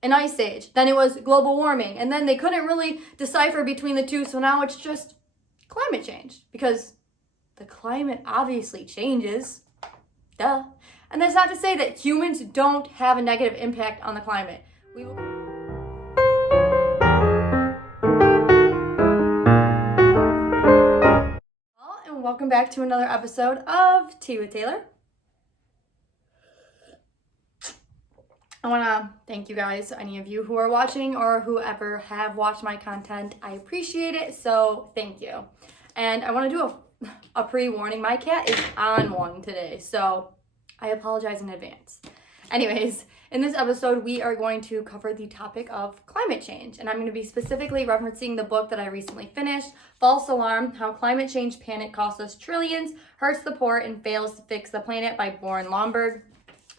an ice age, then it was global warming, and then they couldn't really decipher between the two, so now it's just climate change, because the climate obviously changes, duh. And that's not to say that humans don't have a negative impact on the climate. And welcome back to another episode of Tea with Taylor. I want to thank you guys, any of you who are watching or whoever have watched my content. I appreciate it, so thank you. And I want to do a pre-warning. My cat is on one today, so I apologize in advance. Anyways, in this episode, we are going to cover the topic of climate change, and I'm going to be specifically referencing the book that I recently finished, False Alarm: How Climate Change Panic Costs Us Trillions, Hurts the Poor, and Fails to Fix the Planet by Bjorn Lomborg.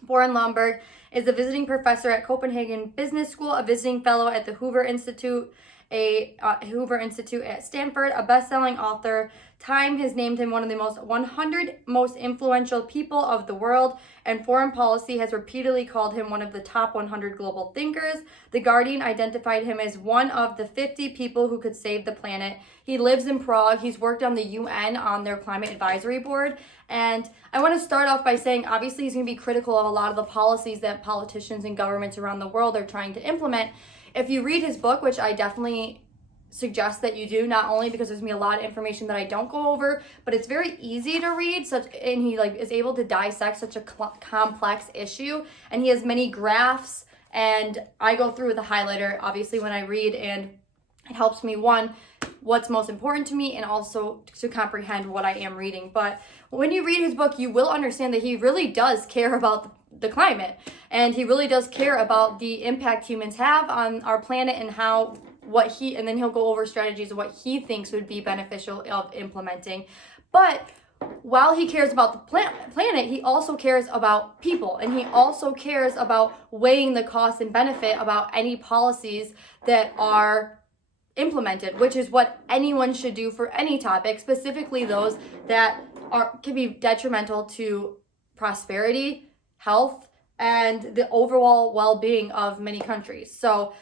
Bjorn Lomborg is a visiting professor at Copenhagen Business School, a visiting fellow at the Hoover Institute, at Stanford, a best-selling author. Time has named him one of the 100 most influential people of the world, and Foreign Policy has repeatedly called him one of the top 100 global thinkers. The Guardian identified him as one of the 50 people who could save the planet. He lives in Prague. He's worked on the UN on their climate advisory board. And I want to start off by saying, obviously, he's going to be critical of a lot of the policies that politicians and governments around the world are trying to implement. If you read his book, which I definitely suggest that you do, not only because there's going to be a lot of information that I don't go over, but it's very easy to read, and he is able to dissect such a complex issue, and he has many graphs, and I go through with a highlighter, obviously, when I read, and it helps me, one, what's most important to me, and also to comprehend what I am reading. But when you read his book, you will understand that he really does care about the climate, and he really does care about the impact humans have on our planet, and and then he'll go over strategies of what he thinks would be beneficial of implementing. But while he cares about the planet, he also cares about people, and he also cares about weighing the cost and benefit about any policies that are implemented, which is what anyone should do for any topic, specifically those that can be detrimental to prosperity, health, and the overall well-being of many countries. So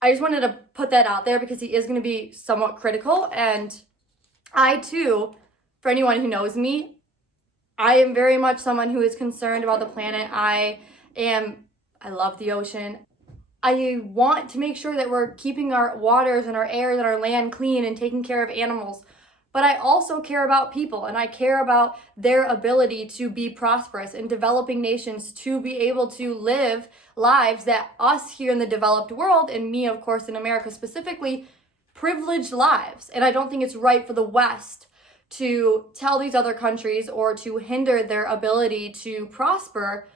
I just wanted to put that out there because he is going to be somewhat critical, and I too, for anyone who knows me, I am very much someone who is concerned about the planet. I love the ocean. I want to make sure that we're keeping our waters and our air and our land clean and taking care of animals. But I also care about people, and I care about their ability to be prosperous in developing nations, to be able to live lives that us here in the developed world, and me, of course, in America specifically, privileged lives. And I don't think it's right for the West to tell these other countries or to hinder their ability to prosper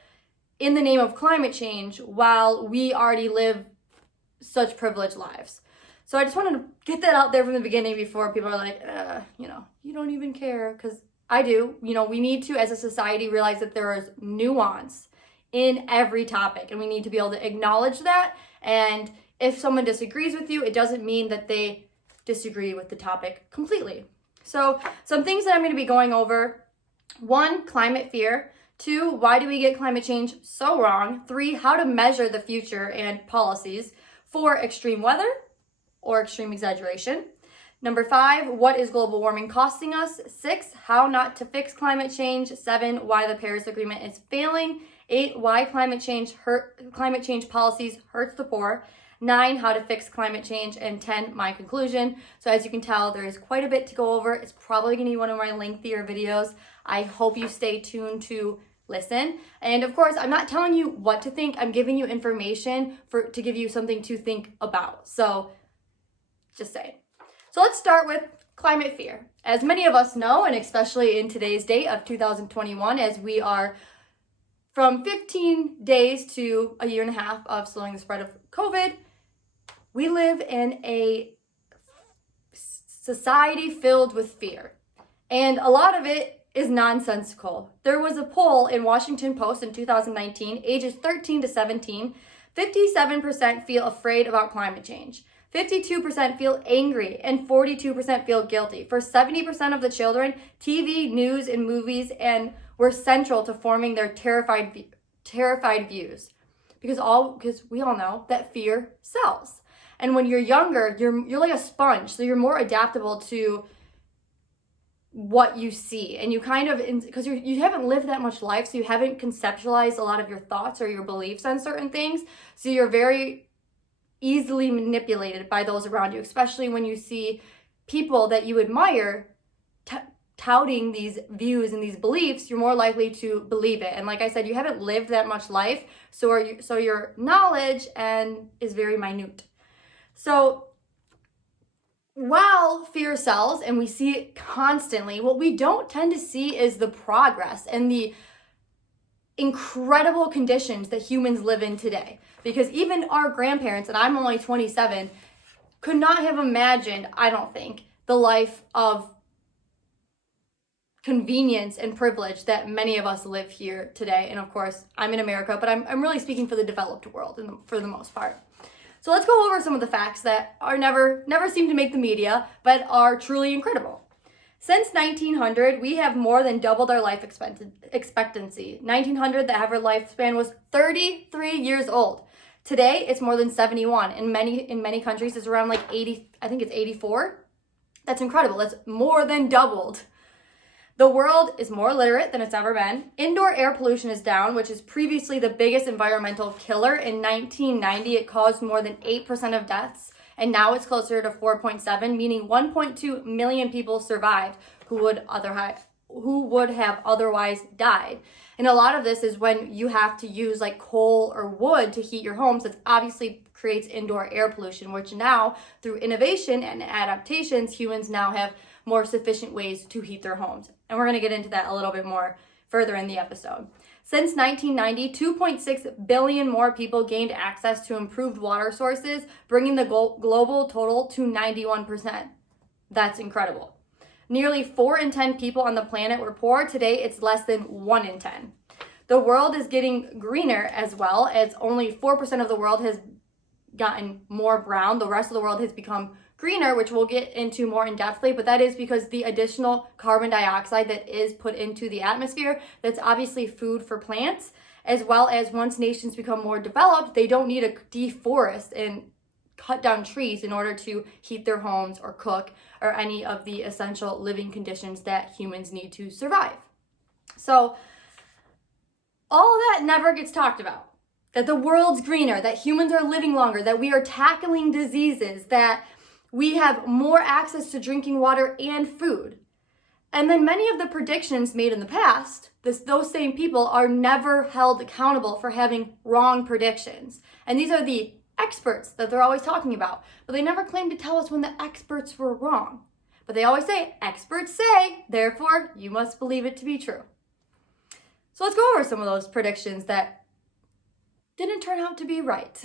in the name of climate change while we already live such privileged lives. So I just wanted to get that out there from the beginning before people are like, you don't even care, because I do. We need to, as a society, realize that there is nuance in every topic, and we need to be able to acknowledge that. And if someone disagrees with you, it doesn't mean that they disagree with the topic completely. So some things that I'm going to be going over: 1, climate fear; 2, why do we get climate change so wrong; 3, how to measure the future and policies; 4, extreme weather or extreme exaggeration; 5, what is global warming costing us; 6, how not to fix climate change; 7, why the Paris Agreement is failing; 8, why climate change policies hurts the poor; 9, how to fix climate change; and 10, my conclusion. So as you can tell, there is quite a bit to go over. It's probably going to be one of my lengthier videos. I hope you stay tuned to listen. And of course, I'm not telling you what to think. I'm giving you information to give you something to think about. So just saying. So let's start with climate fear. As many of us know, and especially in today's date of 2021, as we are from 15 days to a year and a half of slowing the spread of COVID, we live in a society filled with fear. And a lot of it is nonsensical. There was a poll in Washington Post in 2019, ages 13 to 17, 57% feel afraid about climate change. 52% feel angry, and 42% feel guilty. For 70% of the children, TV, news, and movies were central to forming their terrified views. because we all know that fear sells. And when you're younger, you're like a sponge, so you're more adaptable to what you see, and you kind of, because you haven't lived that much life, so you haven't conceptualized a lot of your thoughts or your beliefs on certain things, so you're very easily manipulated by those around you, especially when you see people that you admire touting these views and these beliefs. You're more likely to believe it. And like I said, you haven't lived that much life, so your knowledge is very minute. So while fear sells, and we see it constantly, what we don't tend to see is the progress and the incredible conditions that humans live in today. Because even our grandparents, and I'm only 27, could not have imagined, I don't think, the life of convenience and privilege that many of us live here today. And of course, I'm in America, but I'm really speaking for the developed world for the most part. So let's go over some of the facts that are never seem to make the media, but are truly incredible. Since 1900, we have more than doubled our life expectancy. 1900, the average lifespan was 33 years old. Today, it's more than 71. In many countries, it's around like 80. I think it's 84. That's incredible. That's more than doubled. The world is more literate than it's ever been. Indoor air pollution is down, which is previously the biggest environmental killer. In 1990, it caused more than 8% of deaths, and now it's closer to 4.7, meaning 1.2 million people survived who would have otherwise died. And a lot of this is when you have to use like coal or wood to heat your homes. It obviously creates indoor air pollution, which now, through innovation and adaptations, humans now have more sufficient ways to heat their homes. And we're going to get into that a little bit more further in the episode. Since 1990, 2.6 billion more people gained access to improved water sources, bringing the global total to 91%. That's incredible. Nearly 4 in 10 people on the planet were poor. Today, it's less than 1 in 10. The world is getting greener as well, as only 4% of the world has gotten more brown. The rest of the world has become greener, which we'll get into more in depthly, but that is because the additional carbon dioxide that is put into the atmosphere, that's obviously food for plants, as well as once nations become more developed, they don't need to deforest and cut down trees in order to heat their homes or cook or any of the essential living conditions that humans need to survive. So all of that never gets talked about. That the world's greener, that humans are living longer, that we are tackling diseases, that we have more access to drinking water and food. And then many of the predictions made in the past, those same people are never held accountable for having wrong predictions. And these are the experts that they're always talking about. But they never claim to tell us when the experts were wrong. But they always say, experts say, therefore you must believe it to be true. So let's go over some of those predictions that didn't turn out to be right.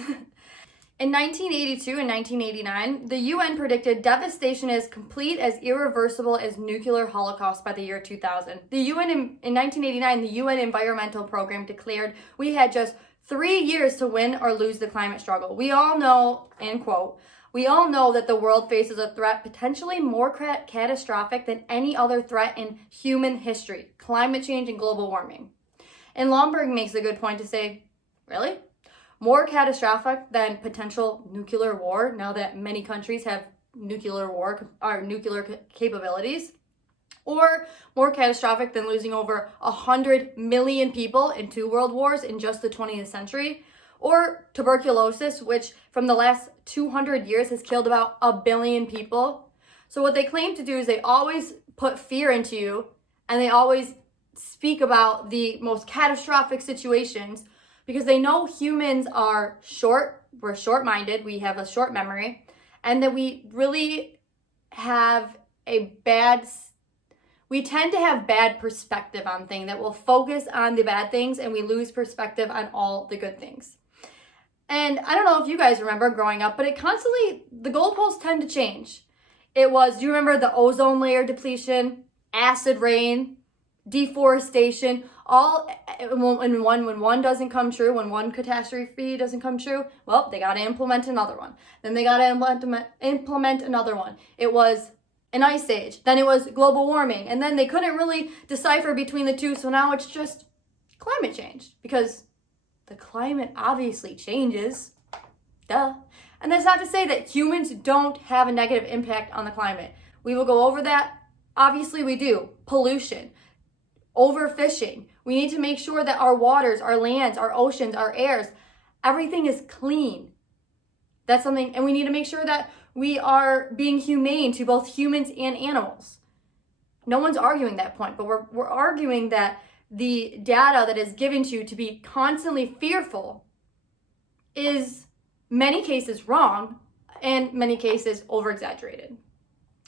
In 1982 and 1989, the UN predicted devastation as complete, as irreversible as nuclear holocaust by the year 2000. In 1989, the UN Environmental Program declared we had just 3 years to win or lose the climate struggle. We all know, end quote, we all know that the world faces a threat potentially more catastrophic than any other threat in human history: climate change and global warming. And Lomborg makes a good point to say, really? More catastrophic than potential nuclear war, now that many countries have nuclear capabilities? Or more catastrophic than losing over 100 million people in 2 world wars in just the 20th century? Or tuberculosis, which from the last 200 years has killed about 1 billion people? So what they claim to do is they always put fear into you, and they always speak about the most catastrophic situations, because they know humans are we're short-minded, we have a short memory, and that we really have we tend to have bad perspective on things, that we'll focus on the bad things and we lose perspective on all the good things. And I don't know if you guys remember growing up, but the goalposts tend to change. Do you remember the ozone layer depletion, acid rain, deforestation, all when one doesn't come true, when one catastrophe doesn't come true, well, they got to implement another one. Then they got to implement another one. It was an ice age. Then it was global warming. And then they couldn't really decipher between the two. So now it's just climate change, because the climate obviously changes. Duh. And that's not to say that humans don't have a negative impact on the climate. We will go over that. Obviously we do. Pollution, overfishing. We need to make sure that our waters, our lands, our oceans, our airs, everything is clean. That's something, and we need to make sure that we are being humane to both humans and animals. No one's arguing that point, but we're arguing that the data that is given to you to be constantly fearful is many cases wrong and many cases over-exaggerated.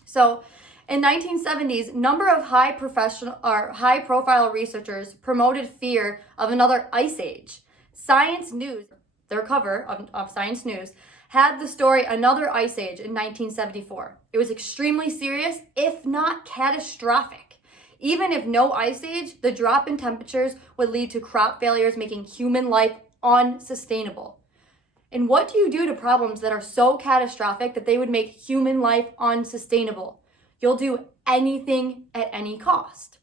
So in 1970s, number of high-profile researchers promoted fear of another ice age. Science News, their cover of Science News, had the story Another Ice Age in 1974. It was extremely serious, if not catastrophic. Even if no ice age, the drop in temperatures would lead to crop failures, making human life unsustainable. And what do you do to problems that are so catastrophic that they would make human life unsustainable? You'll do anything at any cost.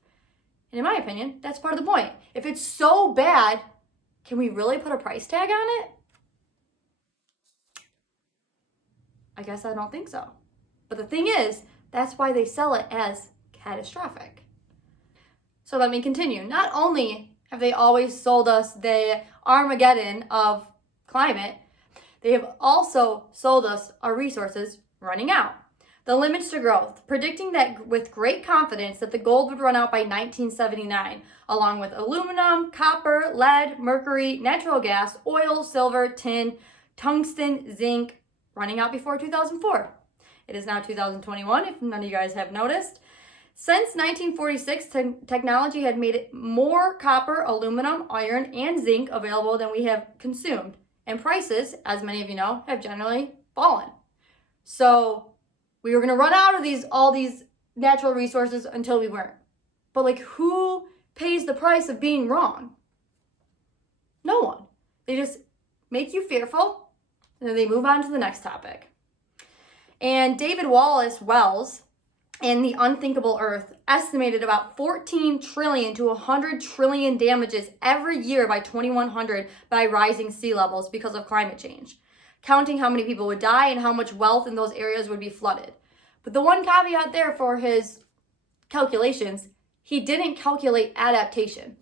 And in my opinion, that's part of the point. If it's so bad, can we really put a price tag on it? I guess I don't think so. But the thing is, that's why they sell it as catastrophic. So let me continue. Not only have they always sold us the Armageddon of climate, they have also sold us our resources running out. The limits to growth, predicting that with great confidence that the gold would run out by 1979, along with aluminum, copper, lead, mercury, natural gas, oil, silver, tin, tungsten, zinc, running out before 2004. It is now 2021, if none of you guys have noticed. Since 1946, technology had made it more copper, aluminum, iron, and zinc available than we have consumed. And prices, as many of you know, have generally fallen. So we were going to run out of all these natural resources until we weren't. But who pays the price of being wrong? No one. They just make you fearful, and then they move on to the next topic. And David Wallace Wells in The Unthinkable Earth estimated about 14 trillion to 100 trillion damages every year by 2100 by rising sea levels because of climate change, counting how many people would die and how much wealth in those areas would be flooded. But the one caveat there for his calculations, he didn't calculate adaptation.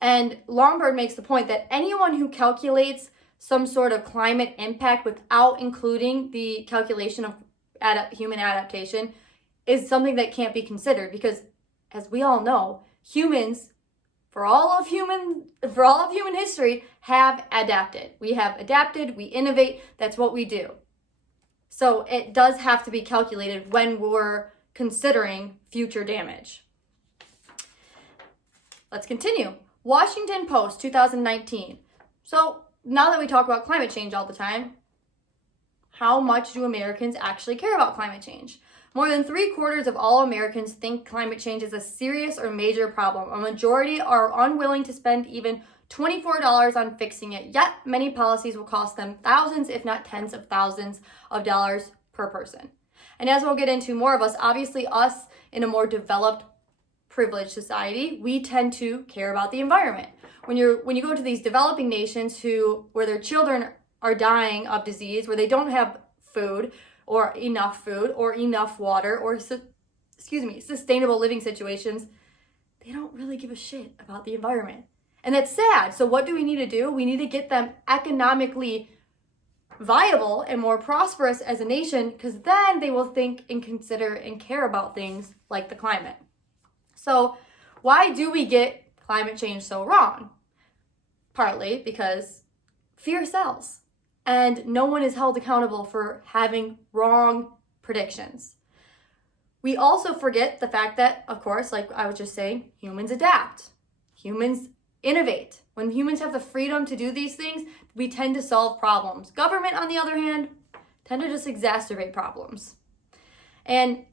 And Lomborg makes the point that anyone who calculates some sort of climate impact without including the calculation of human adaptation is something that can't be considered, because as we all know, humans, for all of human history, have adapted. We have adapted, we innovate, that's what we do. So it does have to be calculated when we're considering future damage. Let's continue. Washington Post, 2019. So now that we talk about climate change all the time, how much do Americans actually care about climate change? More than 3/4 of all Americans think climate change is a serious or major problem. A majority are unwilling to spend even $24 on fixing it, yet many policies will cost them thousands, if not tens of thousands of dollars per person. And as we'll get into, more of us, obviously us in a more developed, privileged society, we tend to care about the environment. When you go to these developing nations where their children are dying of disease, where they don't have food or enough water or sustainable living situations, they don't really give a shit about the environment. And that's sad. So what do we need to do? We need to get them economically viable and more prosperous as a nation, because then they will think and consider and care about things like the climate. So why do we get climate change so wrong? Partly because fear sells, and no one is held accountable for having wrong predictions. We also forget the fact that, of course, like I was just saying, humans adapt. Humans innovate. When humans have the freedom to do these things, we tend to solve problems. Government, on the other hand, tend to just exacerbate problems. And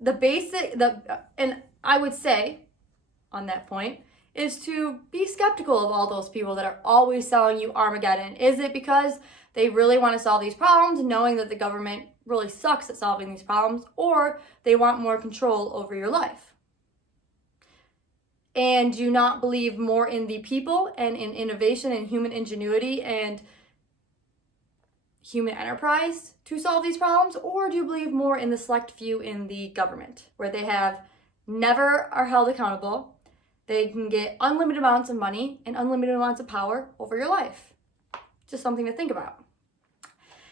and I would say, on that point, is to be skeptical of all those people that are always selling you Armageddon. Is it because they really want to solve these problems, knowing that the government really sucks at solving these problems, or they want more control over your life? And do you not believe more in the people and in innovation and human ingenuity and human enterprise to solve these problems? Or do you believe more in the select few in the government, where they have never are held accountable, they can get unlimited amounts of money and unlimited amounts of power over your life? Just something to think about.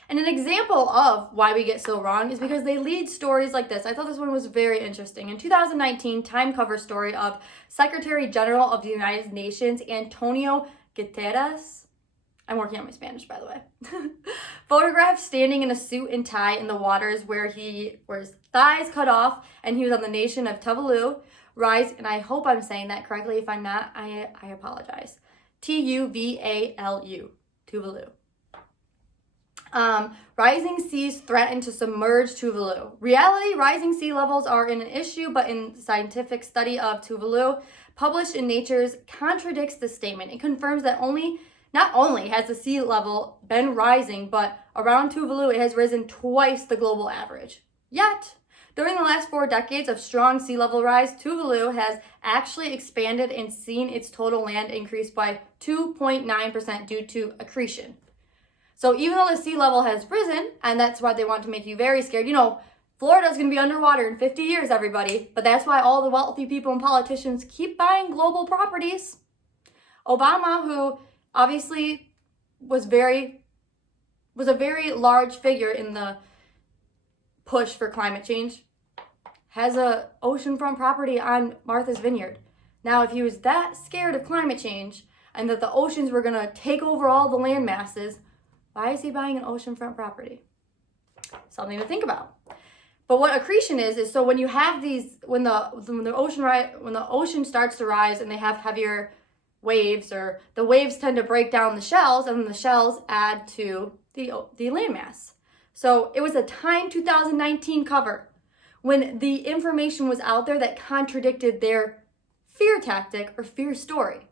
And an example of why we get so wrong is because they lead stories like this. I thought this one was very interesting. In 2019, Time cover story of Secretary General of the United Nations, Antonio Guterres. I'm working on my Spanish, by the way. Photographed standing in a suit and tie in the waters where his thighs cut off, and he was on the nation of Tuvalu. Rise, and I hope I'm saying that correctly. If I'm not, I apologize. Tuvalu. Tuvalu. Rising seas threaten to submerge Tuvalu. Reality, rising sea levels are an issue, but in scientific study of Tuvalu, published in Nature's, contradicts the statement. It confirms that not only has the sea level been rising, but around Tuvalu it has risen twice the global average. Yet, during the last 4 decades of strong sea level rise, Tuvalu has actually expanded and seen its total land increase by 2.9% due to accretion. So even though the sea level has risen, and that's why they want to make you very scared, Florida's going to be underwater in 50 years, everybody. But that's why all the wealthy people and politicians keep buying global properties. Obama, who obviously was a very large figure in the push for climate change, has a oceanfront property on Martha's Vineyard. Now, if he was that scared of climate change and that the oceans were going to take over all the land masses, why is he buying an oceanfront property? Something to think about. But what accretion is so when you have these, when the ocean starts to rise and they have heavier waves, or the waves tend to break down the shells, and then the shells add to the landmass. So it was a Time 2019 cover when the information was out there that contradicted their fear tactic or fear story.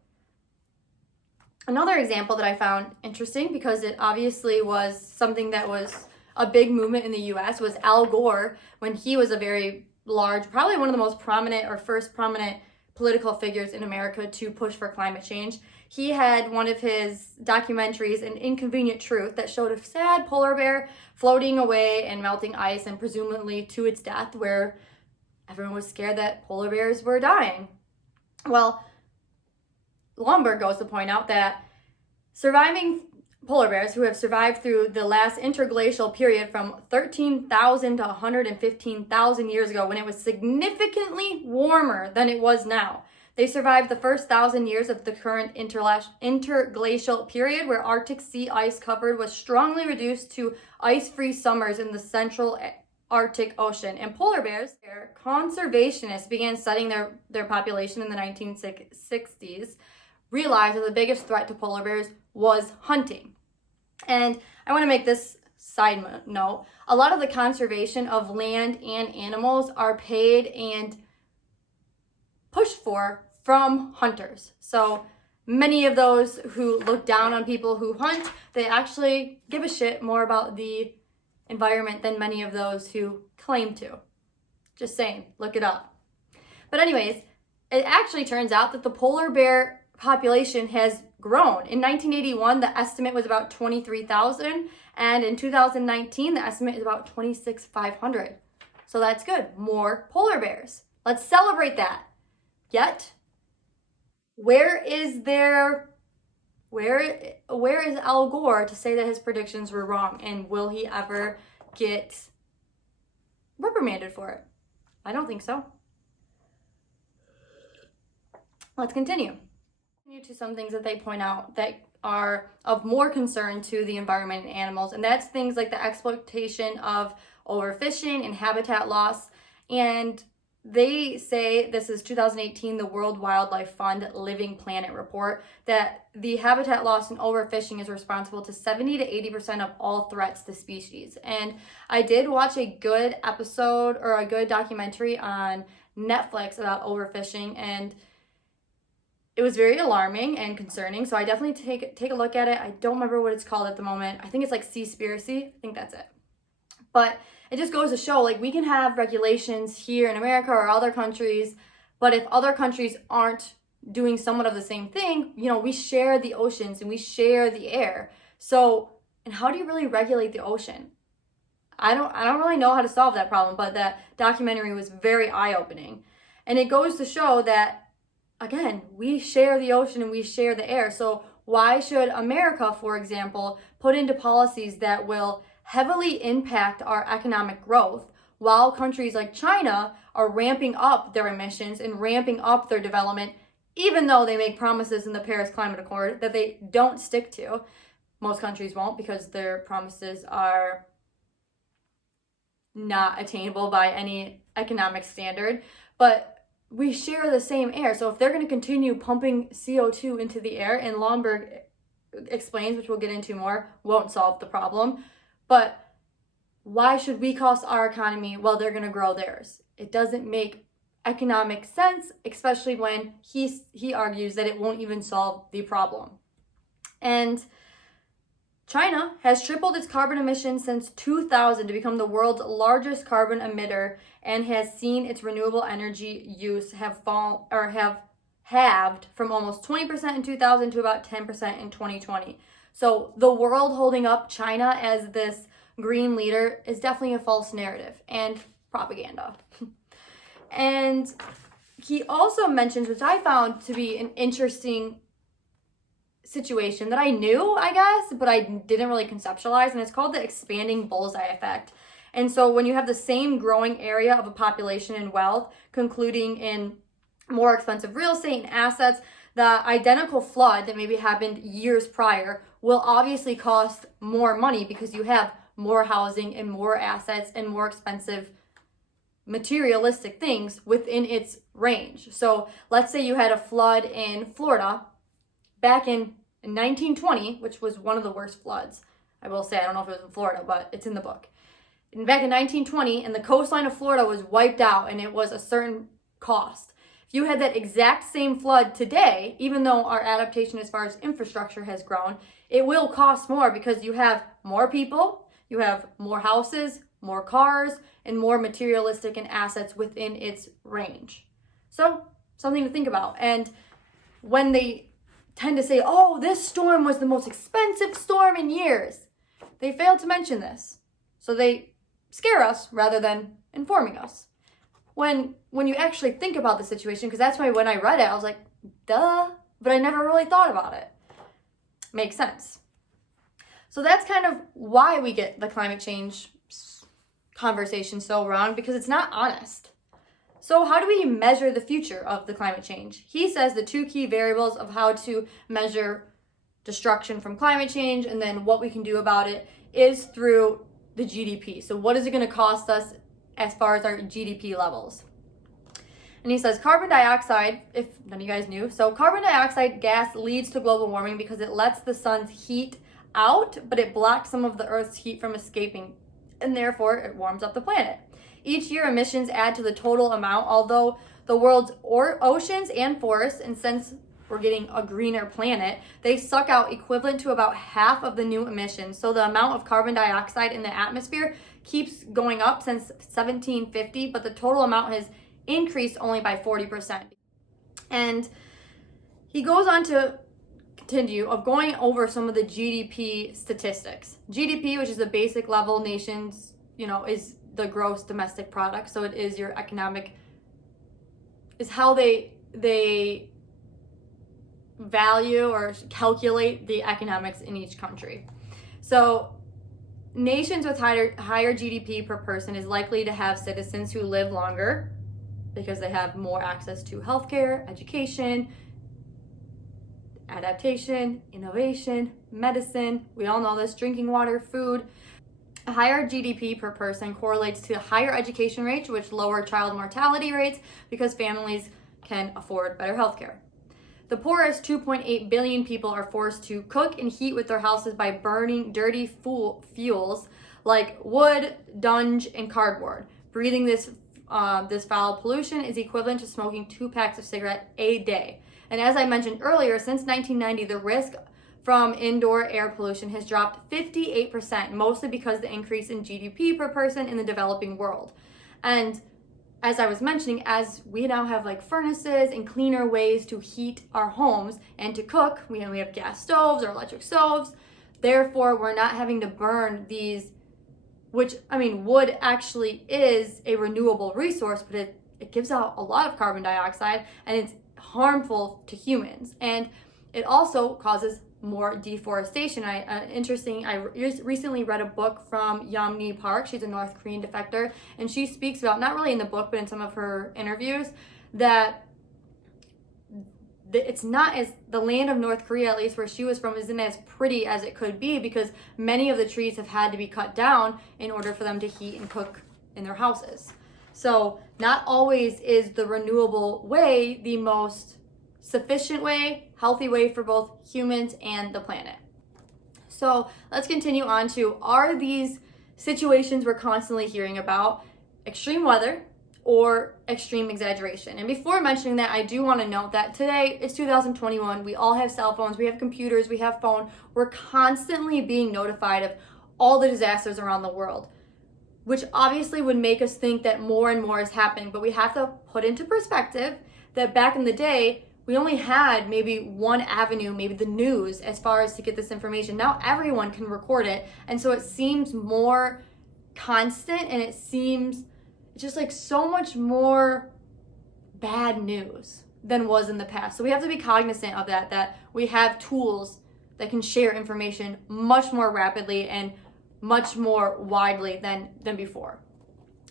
Another example that I found interesting, because it obviously was something that was a big movement in the US, was Al Gore, when he was a very large, probably one of the most prominent or first prominent political figures in America to push for climate change. He had one of his documentaries, An Inconvenient Truth, that showed a sad polar bear floating away and melting ice, and presumably to its death, where everyone was scared that polar bears were dying. Well, Lomborg goes to point out that surviving polar bears who have survived through the last interglacial period from 13,000 to 115,000 years ago, when it was significantly warmer than it was now. They survived the first 1,000 years of the current interglacial period, where Arctic sea ice cover was strongly reduced to ice-free summers in the central Arctic Ocean. And polar bears, conservationists began studying their population in the 1960s, realized that the biggest threat to polar bears was hunting. And I want to make this side note. A lot of the conservation of land and animals are paid and pushed for from hunters. So many of those who look down on people who hunt, they actually give a shit more about the environment than many of those who claim to. Just saying, look it up. But anyways, it actually turns out that the polar bear population has grown. In 1981, the estimate was about 23,000, and in 2019, the estimate is about 26,500. So that's good. More polar bears. Let's celebrate that. Yet, where is Al Gore to say that his predictions were wrong, and will he ever get reprimanded for it? I don't think so. Let's continue to some things that they point out that are of more concern to the environment and animals, and that's things like the exploitation of overfishing and habitat loss. And they say, this is 2018, the World Wildlife Fund Living Planet report, that the habitat loss and overfishing is responsible to 70 to 80% of all threats to species. And I did watch a good episode or a good documentary on Netflix about overfishing, and it was very alarming and concerning. So I definitely take a look at it. I don't remember what it's called at the moment. I think it's like Seaspiracy. I think that's it. But it just goes to show, like, we can have regulations here in America or other countries, but if other countries aren't doing somewhat of the same thing. We share the oceans and we share the air. So, and how do you really regulate the ocean? I don't really know how to solve that problem, but that documentary was very eye-opening. And it goes to show that, again, we share the ocean and we share the air. So why should America, for example, put into policies that will heavily impact our economic growth while countries like China are ramping up their emissions and ramping up their development, even though they make promises in the Paris Climate Accord that they don't stick to? Most countries won't, because their promises are not attainable by any economic standard. But we share the same air. So if they're going to continue pumping CO2 into the air, and Lomborg explains, which we'll get into more, won't solve the problem. But why should we cost our economy while they're going to grow theirs? It doesn't make economic sense, especially when he argues that it won't even solve the problem. And China has tripled its carbon emissions since 2000 to become the world's largest carbon emitter, and has seen its renewable energy use have halved from almost 20% in 2000 to about 10% in 2020. So the world holding up China as this green leader is definitely a false narrative and propaganda. And he also mentions, which I found to be an interesting situation that I knew, I guess, but I didn't really conceptualize, and it's called the expanding bullseye effect. And so when you have the same growing area of a population and wealth concluding in more expensive real estate and assets, the identical flood that maybe happened years prior will obviously cost more money because you have more housing and more assets and more expensive materialistic things within its range. So let's say you had a flood in Florida back in 1920, which was one of the worst floods. I will say, I don't know if it was in Florida, but it's in the book. And back in 1920, and the coastline of Florida was wiped out, and it was a certain cost. If you had that exact same flood today, even though our adaptation as far as infrastructure has grown, it will cost more because you have more people, you have more houses, more cars, and more materialistic and assets within its range. So, something to think about. And when they tend to say, oh, this storm was the most expensive storm in years, they fail to mention this. So they scare us rather than informing us. When you actually think about the situation, because that's why when I read it, I was like, duh, but I never really thought about it. Makes sense. So that's kind of why we get the climate change conversation so wrong, because it's not honest. So how do we measure the future of the climate change? He says the two key variables of how to measure destruction from climate change and then what we can do about it is through the GDP. So what is it going to cost us as far as our GDP levels? And he says carbon dioxide, if none of you guys knew, so carbon dioxide gas leads to global warming because it lets the sun's heat out, but it blocks some of the Earth's heat from escaping, and therefore it warms up the planet. Each year, emissions add to the total amount, although the world's oceans and forests, and since we're getting a greener planet, they suck out equivalent to about half of the new emissions. So the amount of carbon dioxide in the atmosphere keeps going up since 1750, but the total amount has increased only by 40%. And he goes on to continue of going over some of the GDP statistics. GDP, which is the basic level nations, is the gross domestic product. So it is your economic, is how they value or calculate the economics in each country. So nations with higher GDP per person is likely to have citizens who live longer because they have more access to healthcare, education, adaptation, innovation, medicine. We all know this, drinking water, food. A higher GDP per person correlates to higher education rates, which lower child mortality rates because families can afford better healthcare. The poorest 2.8 billion people are forced to cook and heat with their houses by burning dirty fuels like wood, dung, and cardboard. Breathing this foul pollution is equivalent to smoking 2 packs of cigarettes a day. And as I mentioned earlier, since 1990, the risk from indoor air pollution has dropped 58%, mostly because of the increase in GDP per person in the developing world. And as I was mentioning, as we now have like furnaces and cleaner ways to heat our homes and to cook, we have gas stoves or electric stoves. Therefore, we're not having to burn these, which, I mean, wood actually is a renewable resource, but it gives out a lot of carbon dioxide and it's harmful to humans. And it also causes more deforestation. I recently read a book from Yeonmi Park. She's a North Korean defector, and she speaks about, not really in the book, but in some of her interviews, that it's not as, the land of North Korea, at least where she was from, isn't as pretty as it could be because many of the trees have had to be cut down in order for them to heat and cook in their houses. So not always is the renewable way the most sufficient way, healthy way for both humans and the planet. So let's continue on to, are these situations we're constantly hearing about extreme weather or extreme exaggeration? And before mentioning that, I do want to note that today it's 2021. We all have cell phones, we have computers, we have phone. We're constantly being notified of all the disasters around the world, which obviously would make us think that more and more is happening. But we have to put into perspective that back in the day, we only had maybe one avenue, maybe the news, as far as to get this information. Now everyone can record it. And so it seems more constant, and it seems just like so much more bad news than was in the past. So we have to be cognizant of that we have tools that can share information much more rapidly and much more widely than before.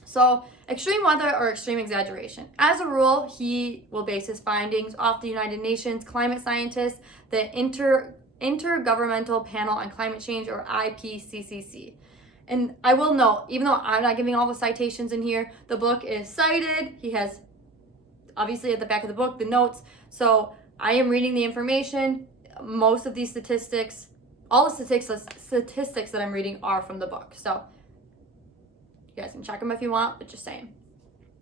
So extreme weather or extreme exaggeration. As a rule, he will base his findings off the United Nations climate scientists, the Intergovernmental Panel on Climate Change, or IPCC. And I will note, even though I'm not giving all the citations in here, the book is cited. He has, obviously at the back of the book, the notes. So I am reading the information. Most of these statistics, all the statistics that I'm reading are from the book. So you guys can check them if you want, but just saying.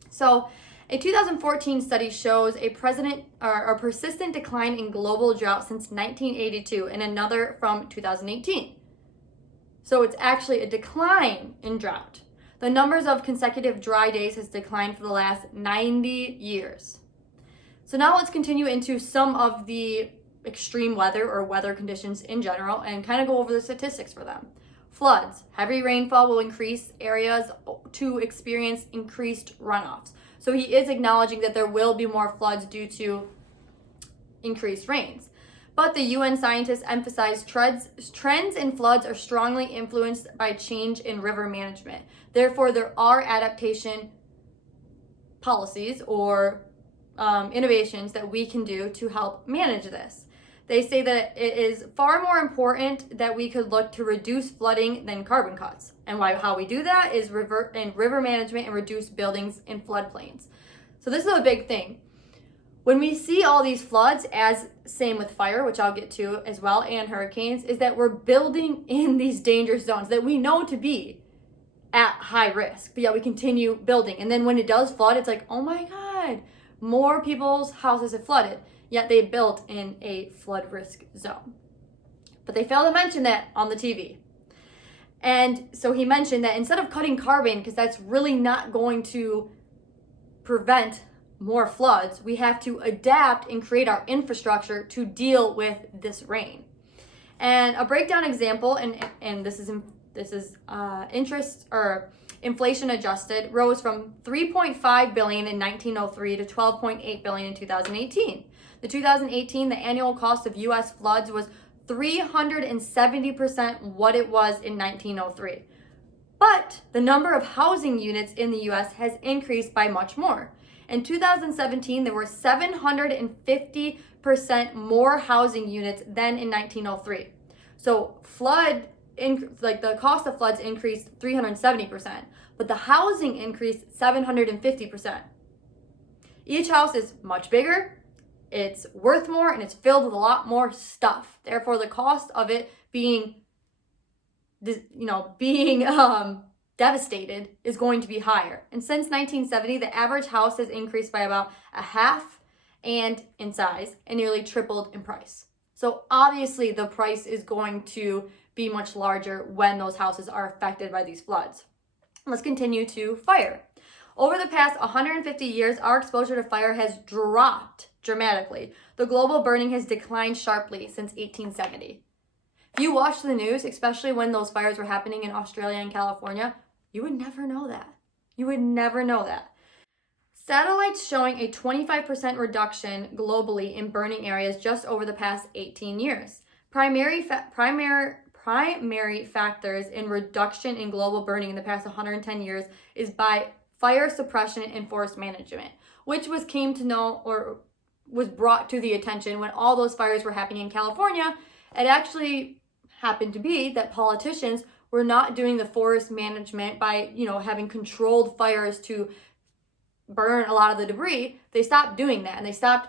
So a 2014 study shows a persistent decline in global drought since 1982, and another from 2018. So it's actually a decline in drought. The numbers of consecutive dry days has declined for the last 90 years. So now let's continue into some of the extreme weather or weather conditions in general and kind of go over the statistics for them. Floods. Heavy rainfall will increase areas to experience increased runoffs. So he is acknowledging that there will be more floods due to increased rains. But the UN scientists emphasize trends in floods are strongly influenced by change in river management. Therefore, there are adaptation policies or innovations that we can do to help manage this. They say that it is far more important that we could look to reduce flooding than carbon cuts. And how we do that is river management and reduce buildings in floodplains. So this is a big thing. When we see all these floods, as same with fire, which I'll get to as well, and hurricanes, is that we're building in these danger zones that we know to be at high risk, but yet we continue building. And then when it does flood, it's like, oh my God, more people's houses have flooded, yet they built in a flood risk zone. But they fail to mention that on the TV. And so he mentioned that instead of cutting carbon, because that's really not going to prevent more floods, we have to adapt and create our infrastructure to deal with this rain. And a breakdown example, and this is interest or inflation adjusted, rose from 3.5 billion in 1903 to 12.8 billion in 2018. The 2018, the annual cost of U.S. floods was 370% what it was in 1903. But the number of housing units in the U.S. has increased by much more. In 2017, there were 750% more housing units than in 1903. So the cost of floods increased 370%, but the housing increased 750%. Each house is much bigger, it's worth more, and it's filled with a lot more stuff. Therefore, the cost of it being devastated is going to be higher. And since 1970, the average house has increased by about a half and in size and nearly tripled in price. So obviously the price is going to be much larger when those houses are affected by these floods. Let's continue to fire. Over the past 150 years, our exposure to fire has dropped dramatically. The global burning has declined sharply since 1870. If you watch the news, especially when those fires were happening in Australia and California, you would never know that. You would never know that. Satellites showing a 25% reduction globally in burning areas just over the past 18 years. Primary factors in reduction in global burning in the past 110 years is by fire suppression and forest management, which was brought to the attention when all those fires were happening in California. It actually happened to be that politicians were not doing the forest management by, having controlled fires to burn a lot of the debris. They stopped doing that, and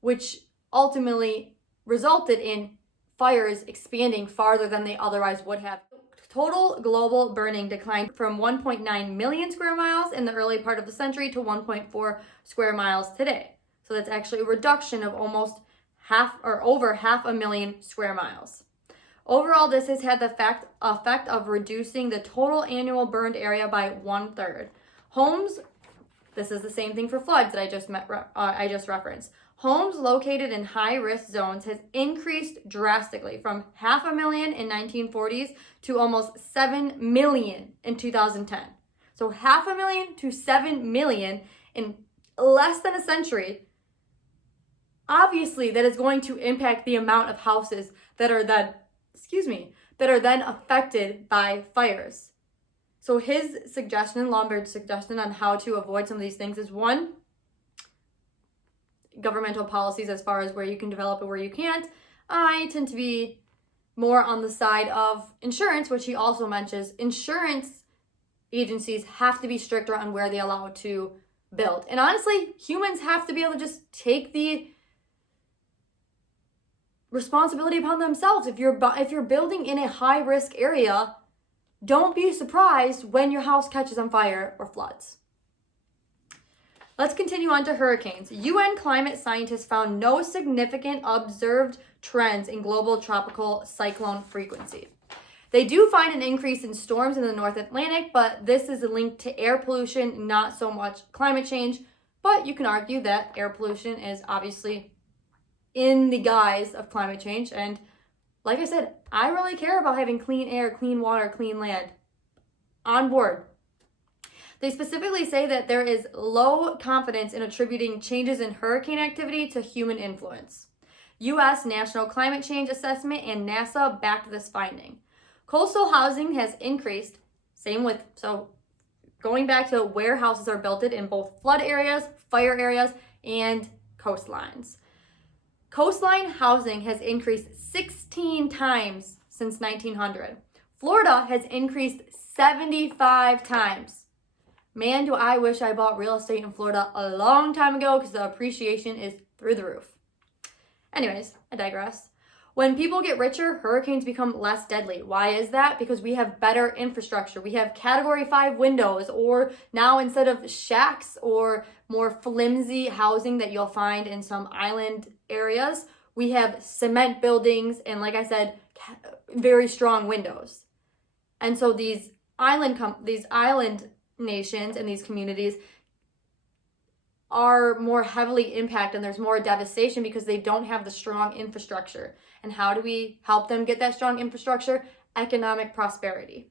which ultimately resulted in fires expanding farther than they otherwise would have. Total global burning declined from 1.9 million square miles in the early part of the century to 1.4 square miles today. So that's actually a reduction of almost over 500,000 square miles. Overall, this has had the effect of reducing the total annual burned area by 1/3. Homes, this is the same thing for floods that I just referenced. Homes located in high-risk zones has increased drastically from 500,000 in 1940s to almost 7 million in 2010. So 500,000 to 7 million in less than a century. Obviously, that is going to impact the amount of houses that are then affected by fires. So his suggestion, Lombard's suggestion on how to avoid some of these things is, one, governmental policies as far as where you can develop and where you can't. I tend to be more on the side of insurance, which he also mentions. Insurance agencies have to be stricter on where they allow to build. And honestly, humans have to be able to just take the responsibility upon themselves. If you're building in a high risk area, don't be surprised when your house catches on fire or floods. Let's continue on to hurricanes. UN climate scientists found no significant observed trends in global tropical cyclone frequency. They do find an increase in storms in the North Atlantic, but this is linked to air pollution, not so much climate change. But you can argue that air pollution is obviously in the guise of climate change. And like I said, I really care about having clean air, clean water, clean land. On board. They specifically say that there is low confidence in attributing changes in hurricane activity to human influence. U.S. National Climate Change Assessment and NASA backed this finding. Coastal housing has increased, going back to where houses are built in both flood areas, fire areas, and coastlines. Coastline housing has increased 16 times since 1900. Florida has increased 75 times. Man, do I wish I bought real estate in Florida a long time ago, because the appreciation is through the roof. Anyways, I digress. When people get richer, hurricanes become less deadly. Why is that? Because we have better infrastructure. We have Category 5 windows, or now instead of shacks or more flimsy housing that you'll find in some island areas, we have cement buildings and, like I said, very strong windows. And so these island nations and these communities are more heavily impacted, and there's more devastation because they don't have the strong infrastructure. And how do we help them get that strong infrastructure? Economic prosperity.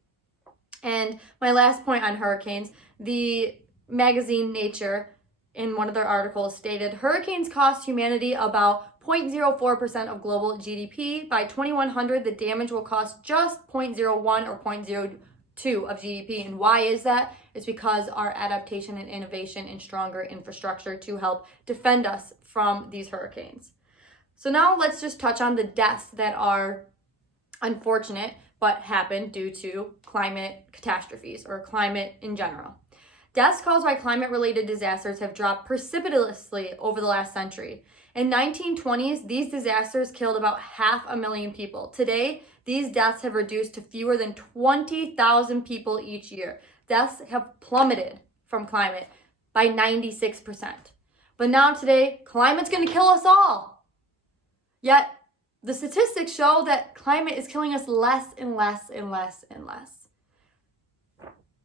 And my last point on hurricanes, the magazine Nature, in one of their articles, stated hurricanes cost humanity about 0.04% of global GDP. By 2100, the damage will cost just 0.01 or 0.02 of GDP. And why is that? It's because our adaptation and innovation and stronger infrastructure to help defend us from these hurricanes. So now let's just touch on the deaths that are unfortunate but happen due to climate catastrophes or climate in general. Deaths caused by climate-related disasters have dropped precipitously over the last century. In 1920s, these disasters killed about 500,000 people. Today, these deaths have reduced to fewer than 20,000 people each year. Deaths have plummeted from climate by 96%. But now today, climate's going to kill us all. Yet, the statistics show that climate is killing us less and less and less and less.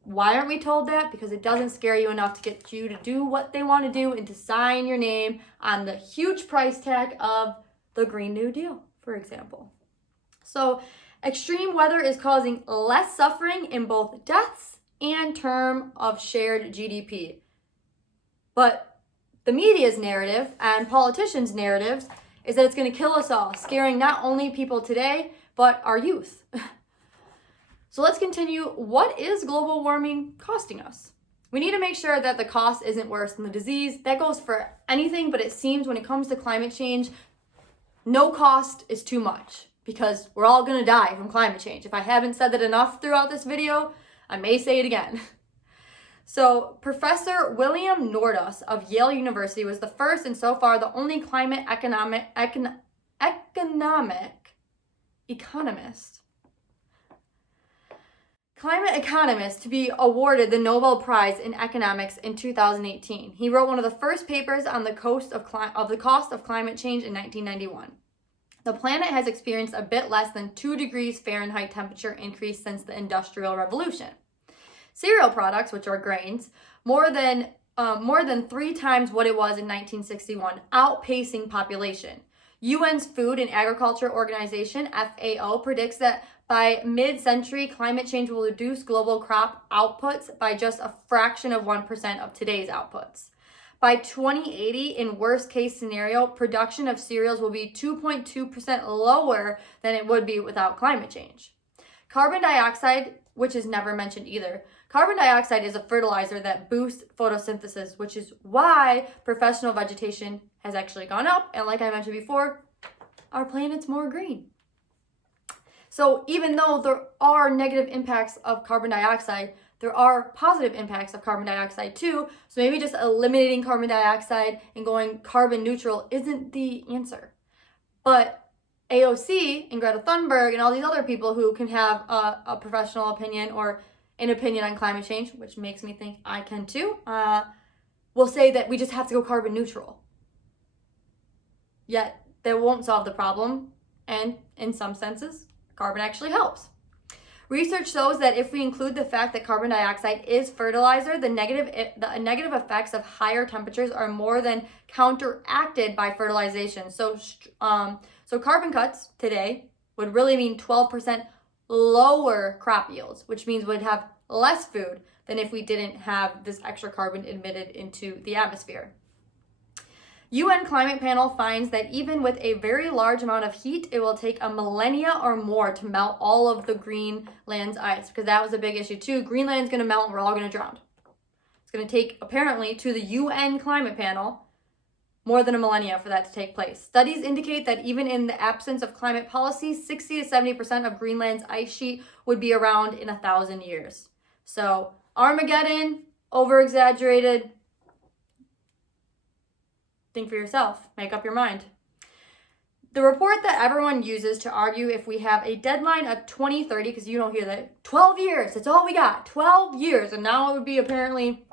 Why aren't we told that? Because it doesn't scare you enough to get you to do what they want to do and to sign your name on the huge price tag of the Green New Deal, for example. So extreme weather is causing less suffering in both deaths and term of shared GDP. But the media's narrative and politicians' narratives is that it's going to kill us all, scaring not only people today, but our youth. So let's continue. What is global warming costing us? We need to make sure that the cost isn't worse than the disease. That goes for anything, but it seems when it comes to climate change, no cost is too much because we're all going to die from climate change. If I haven't said that enough throughout this video, I may say it again. So Professor William Nordhaus of Yale University was the first and so far the only climate economist to be awarded the Nobel Prize in Economics in 2018. He wrote one of the first papers on the cost of climate change in 1991. The planet has experienced a bit less than 2 degrees Fahrenheit temperature increase since the Industrial Revolution. Cereal products, which are grains, more than 3 times what it was in 1961, outpacing population. UN's Food and Agriculture Organization, FAO, predicts that by mid-century, climate change will reduce global crop outputs by just a fraction of 1% of today's outputs. By 2080, in worst-case scenario, production of cereals will be 2.2% lower than it would be without climate change. Carbon dioxide, which is never mentioned either. Carbon dioxide is a fertilizer that boosts photosynthesis, which is why professional vegetation has actually gone up. And like I mentioned before, our planet's more green. So even though there are negative impacts of carbon dioxide, there are positive impacts of carbon dioxide too. So maybe just eliminating carbon dioxide and going carbon neutral isn't the answer. But AOC and Greta Thunberg and all these other people who can have a professional opinion or an opinion on climate change, which makes me think I can too, will say that we just have to go carbon neutral. Yet that won't solve the problem, and in some senses, carbon actually helps. Research shows that if we include the fact that carbon dioxide is fertilizer, the negative effects of higher temperatures are more than counteracted by fertilization. So carbon cuts today would really mean 12% lower crop yields, which means we'd have less food than if we didn't have this extra carbon emitted into the atmosphere. UN climate panel finds that even with a very large amount of heat, it will take a millennia or more to melt all of the Greenland's ice, because that was a big issue too. Greenland's going to melt and we're all going to drown. It's going to take, apparently, to the UN climate panel, more than a millennia for that to take place. Studies indicate that even in the absence of climate policy, 60 to 70% of Greenland's ice sheet would be around in 1,000 years. So Armageddon, over-exaggerated. Think for yourself. Make up your mind. The report that everyone uses to argue if we have a deadline of 2030, because you don't hear that, 12 years, that's all we got, 12 years, and now it would be apparently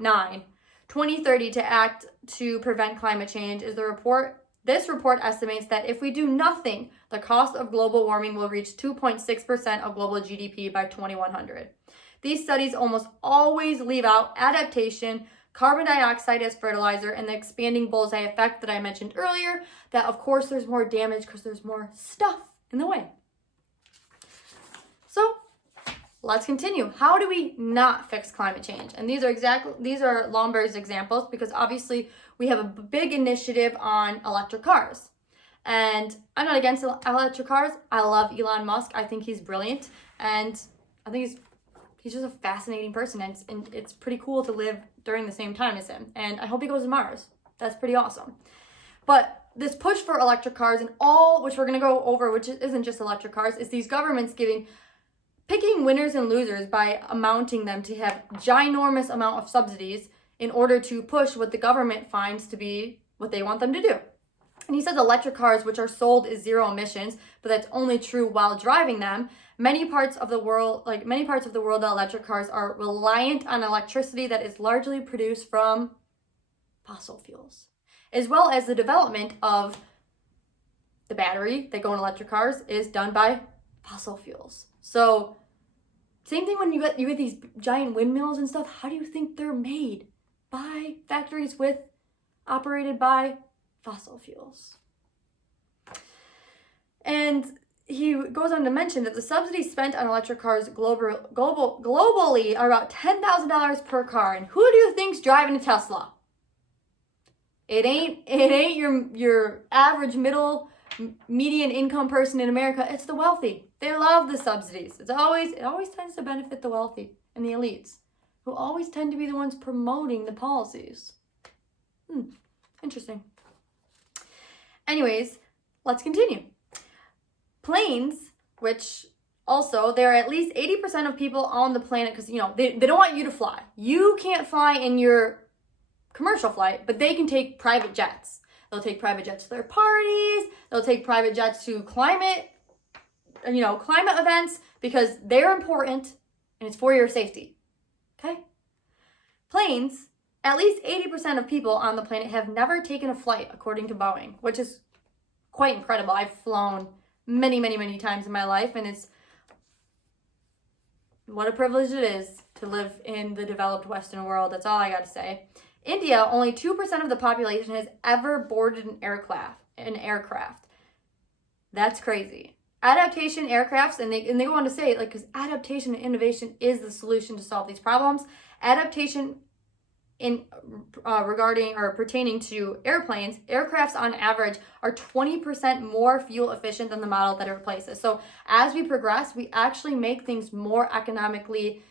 9. 2030 to act to prevent climate change is the report. This report estimates that if we do nothing, the cost of global warming will reach 2.6% of global GDP by 2100. These studies almost always leave out adaptation, carbon dioxide as fertilizer, and the expanding bullseye effect that I mentioned earlier, that of course there's more damage because there's more stuff in the way. So let's continue. How do we not fix climate change? And these are Lomborg's examples, because obviously we have a big initiative on electric cars. And I'm not against electric cars. I love Elon Musk. I think he's brilliant. And I think he's just a fascinating person. And it's pretty cool to live during the same time as him. And I hope he goes to Mars. That's pretty awesome. But this push for electric cars and all, which we're going to go over, which isn't just electric cars, is these governments picking winners and losers by amounting them to have ginormous amount of subsidies in order to push what the government finds to be what they want them to do. And he says electric cars, which are sold as zero emissions, but that's only true while driving them. Many parts of the world, that electric cars are reliant on electricity that is largely produced from fossil fuels, as well as the development of the battery that go in electric cars is done by fossil fuels. So Same thing when you get these giant windmills and stuff. How do you think they're made? By factories operated by fossil fuels. And he goes on to mention that the subsidies spent on electric cars globally are about $10,000 per car. And who do you think's driving a Tesla? It ain't your average median income person in America. It's the wealthy. They love the subsidies. It always tends to benefit the wealthy and the elites, who always tend to be the ones promoting the policies. Interesting. Anyways, let's continue. Planes, which also there are at least 80% of people on the planet, because they don't want you to fly. You can't fly in your commercial flight, but they can take private jets. They'll take private jets to their parties. They'll take private jets to climate events, because they're important and it's for your safety. Okay? Planes, at least 80% of people on the planet have never taken a flight, according to Boeing, which is quite incredible. I've flown many, many, many times in my life, and it's what a privilege it is to live in the developed Western world. That's all I got to say. India, only 2% of the population has ever boarded an aircraft. That's crazy. Adaptation aircrafts, and they go on to say, because adaptation and innovation is the solution to solve these problems. Adaptation pertaining to aircrafts on average are 20% more fuel efficient than the model that it replaces. So as we progress, we actually make things more economically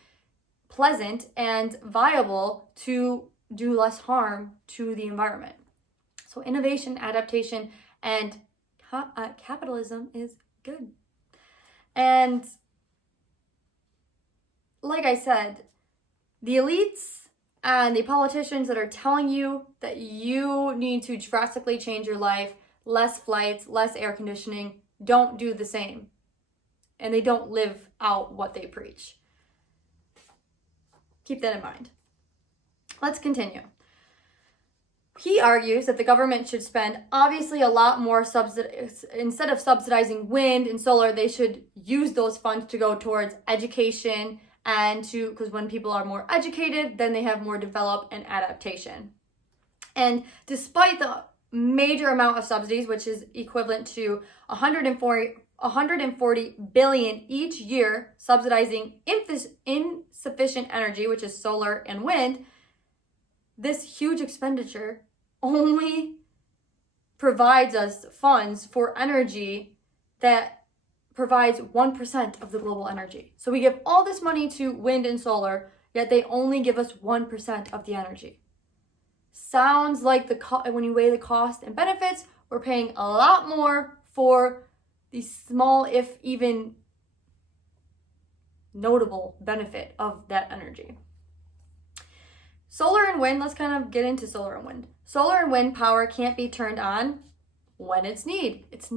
pleasant and viable to do less harm to the environment. So innovation, adaptation, and capitalism is good. And like I said, the elites and the politicians that are telling you that you need to drastically change your life, less flights, less air conditioning, don't do the same. And they don't live out what they preach. Keep that in mind. Let's continue. He argues that the government should spend obviously a lot more instead of subsidizing wind and solar, they should use those funds to go towards education because when people are more educated, then they have more develop and adaptation. And despite the major amount of subsidies, which is equivalent to 140 billion each year, subsidizing insufficient energy, which is solar and wind, this huge expenditure only provides us funds for energy that provides 1% of the global energy. So we give all this money to wind and solar, yet they only give us 1% of the energy. Sounds like when you weigh the cost and benefits, we're paying a lot more for the small, if even notable, benefit of that energy. Solar and wind, let's kind of get into solar and wind. Solar and wind power can't be turned on when it's needed. It's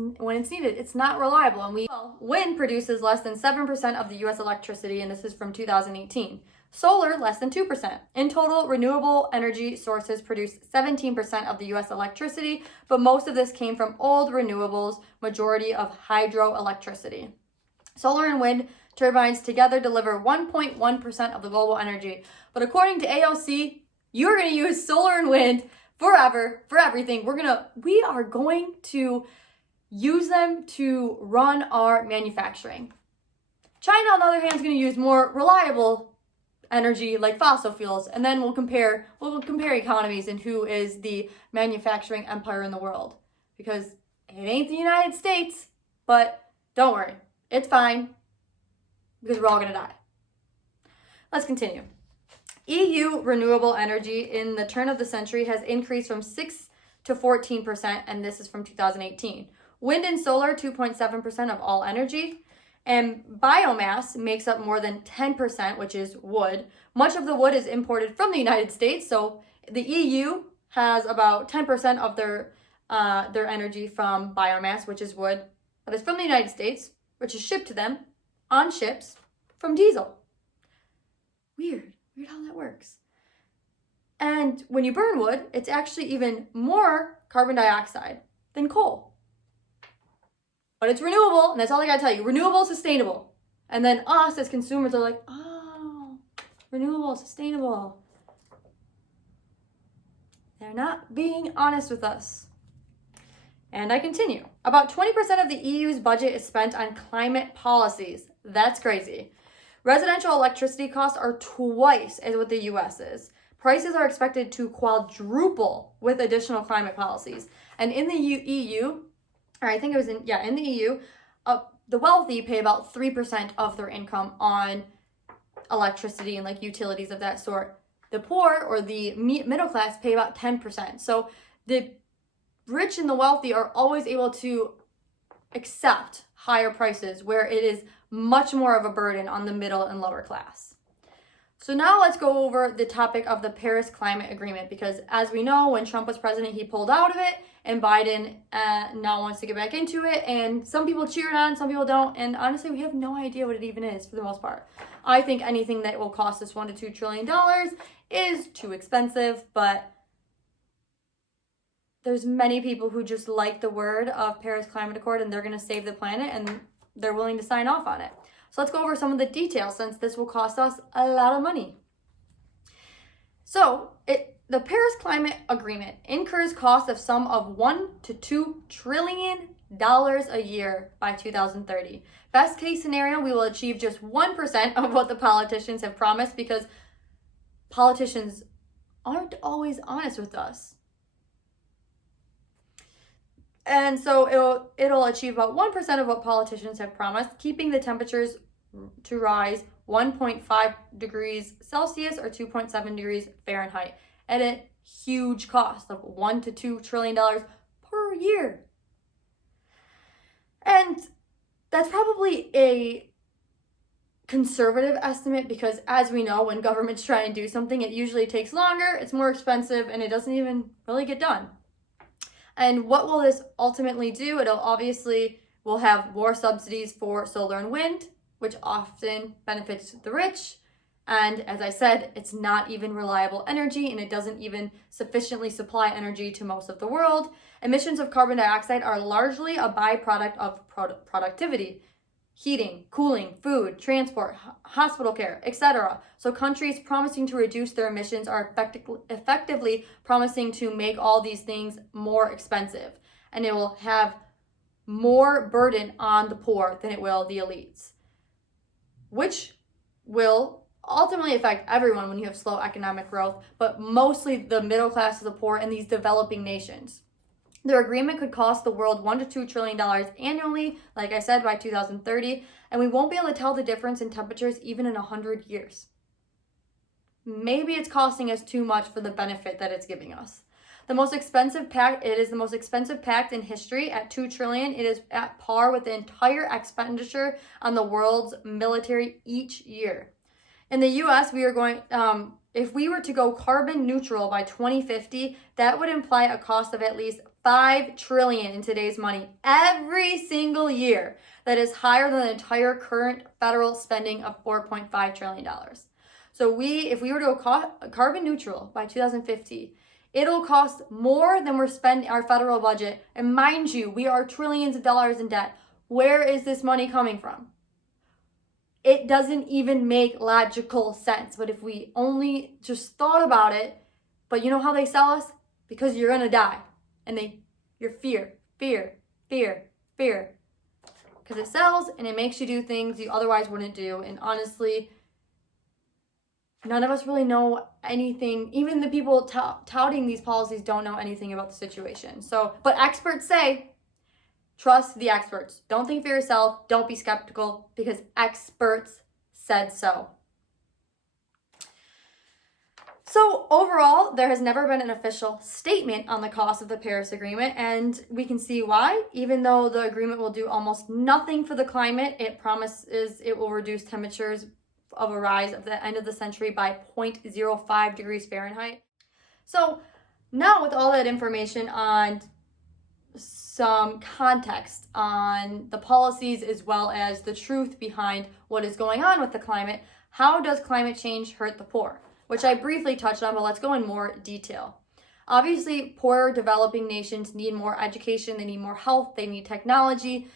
not reliable. And wind produces less than 7% of the US electricity, and this is from 2018. Solar, less than 2%. In total, renewable energy sources produce 17% of the US electricity, but most of this came from old renewables, majority of hydroelectricity. Solar and wind turbines together deliver 1.1% of the global energy. But according to AOC, you're going to use solar and wind forever, for everything. We are going to use them to run our manufacturing. China, on the other hand, is going to use more reliable energy like fossil fuels, and then we'll compare economies and who is the manufacturing empire in the world, because it ain't the United States. But don't worry, it's fine, because we're all going to die. Let's continue. EU renewable energy in the turn of the century has increased from 6 to 14%, and this is from 2018. Wind and solar, 2.7% of all energy, and biomass makes up more than 10%, which is wood. Much of the wood is imported from the United States, so the EU has about 10% of their energy from biomass, which is wood, but it's from the United States, which is shipped to them on ships from diesel. Weird how that works. And when you burn wood, it's actually even more carbon dioxide than coal. But it's renewable, and that's all I gotta tell you. Renewable, sustainable. And then us as consumers are like, oh, renewable, sustainable. They're not being honest with us. And I continue. About 20% of the EU's budget is spent on climate policies. That's crazy. Residential electricity costs are twice as what the US is. Prices are expected to quadruple with additional climate policies. And in the EU, or I think it was in the EU, the wealthy pay about 3% of their income on electricity and like utilities of that sort. The poor or the middle class pay about 10%. So the rich and the wealthy are always able to accept higher prices, where it is much more of a burden on the middle and lower class. So now let's go over the topic of the Paris Climate Agreement, because as we know, when Trump was president, he pulled out of it, and Biden now wants to get back into it, and some people cheer it on, some people don't, and honestly, we have no idea what it even is for the most part. I think anything that will cost us $1 to $2 trillion is too expensive, but there's many people who just like the word of Paris Climate Accord, and they're going to save the planet, and they're willing to sign off on it. So let's go over some of the details, since this will cost us a lot of money. So the Paris Climate Agreement incurs costs of sum of $1 to $2 trillion a year by 2030. Best case scenario, we will achieve just 1% of what the politicians have promised, because politicians aren't always honest with us. And so it'll achieve about 1% of what politicians have promised, keeping the temperatures to rise 1.5 degrees Celsius or 2.7 degrees Fahrenheit at a huge cost of $1 to $2 trillion per year. And that's probably a conservative estimate, because as we know, when governments try and do something, it usually takes longer, it's more expensive, and it doesn't even really get done. And what will this ultimately do? It'll obviously will have more subsidies for solar and wind, which often benefits the rich. And as I said, it's not even reliable energy, and it doesn't even sufficiently supply energy to most of the world. Emissions of carbon dioxide are largely a byproduct of productivity, heating, cooling, food, transport, hospital care, etc. So countries promising to reduce their emissions are effectively promising to make all these things more expensive. And it will have more burden on the poor than it will the elites, which will ultimately affect everyone when you have slow economic growth, but mostly the middle class of the poor in these developing nations. Their agreement could cost the world $1 to $2 trillion annually, like I said, by 2030, and we won't be able to tell the difference in temperatures even in 100 years. Maybe it's costing us too much for the benefit that it's giving us. It is the most expensive pact in history at $2 trillion. It is at par with the entire expenditure on the world's military each year. In the US, we are going, if we were to go carbon neutral by 2050, that would imply a cost of at least $5 trillion in today's money every single year. That is higher than the entire current federal spending of $4.5 trillion. So if we were to go carbon neutral by 2050, it'll cost more than we're spending our federal budget. And mind you, we are trillions of dollars in debt. Where is this money coming from? It doesn't even make logical sense. But if we only just thought about it, but you know how they sell us? Because you're gonna die. And you're fear. Because it sells and it makes you do things you otherwise wouldn't do. And honestly, none of us really know anything. Even the people touting these policies don't know anything about the situation. But experts say, trust the experts. Don't think for yourself. Don't be skeptical, because experts said so. So overall, there has never been an official statement on the cost of the Paris Agreement, and we can see why. Even though the agreement will do almost nothing for the climate, it promises it will reduce temperatures of a rise at the end of the century by 0.05 degrees Fahrenheit. So now with all that information on some context on the policies as well as the truth behind what is going on with the climate, how does climate change hurt the poor? Which I briefly touched on, but let's go in more detail. Obviously, poorer developing nations need more education, they need more health, they need technology,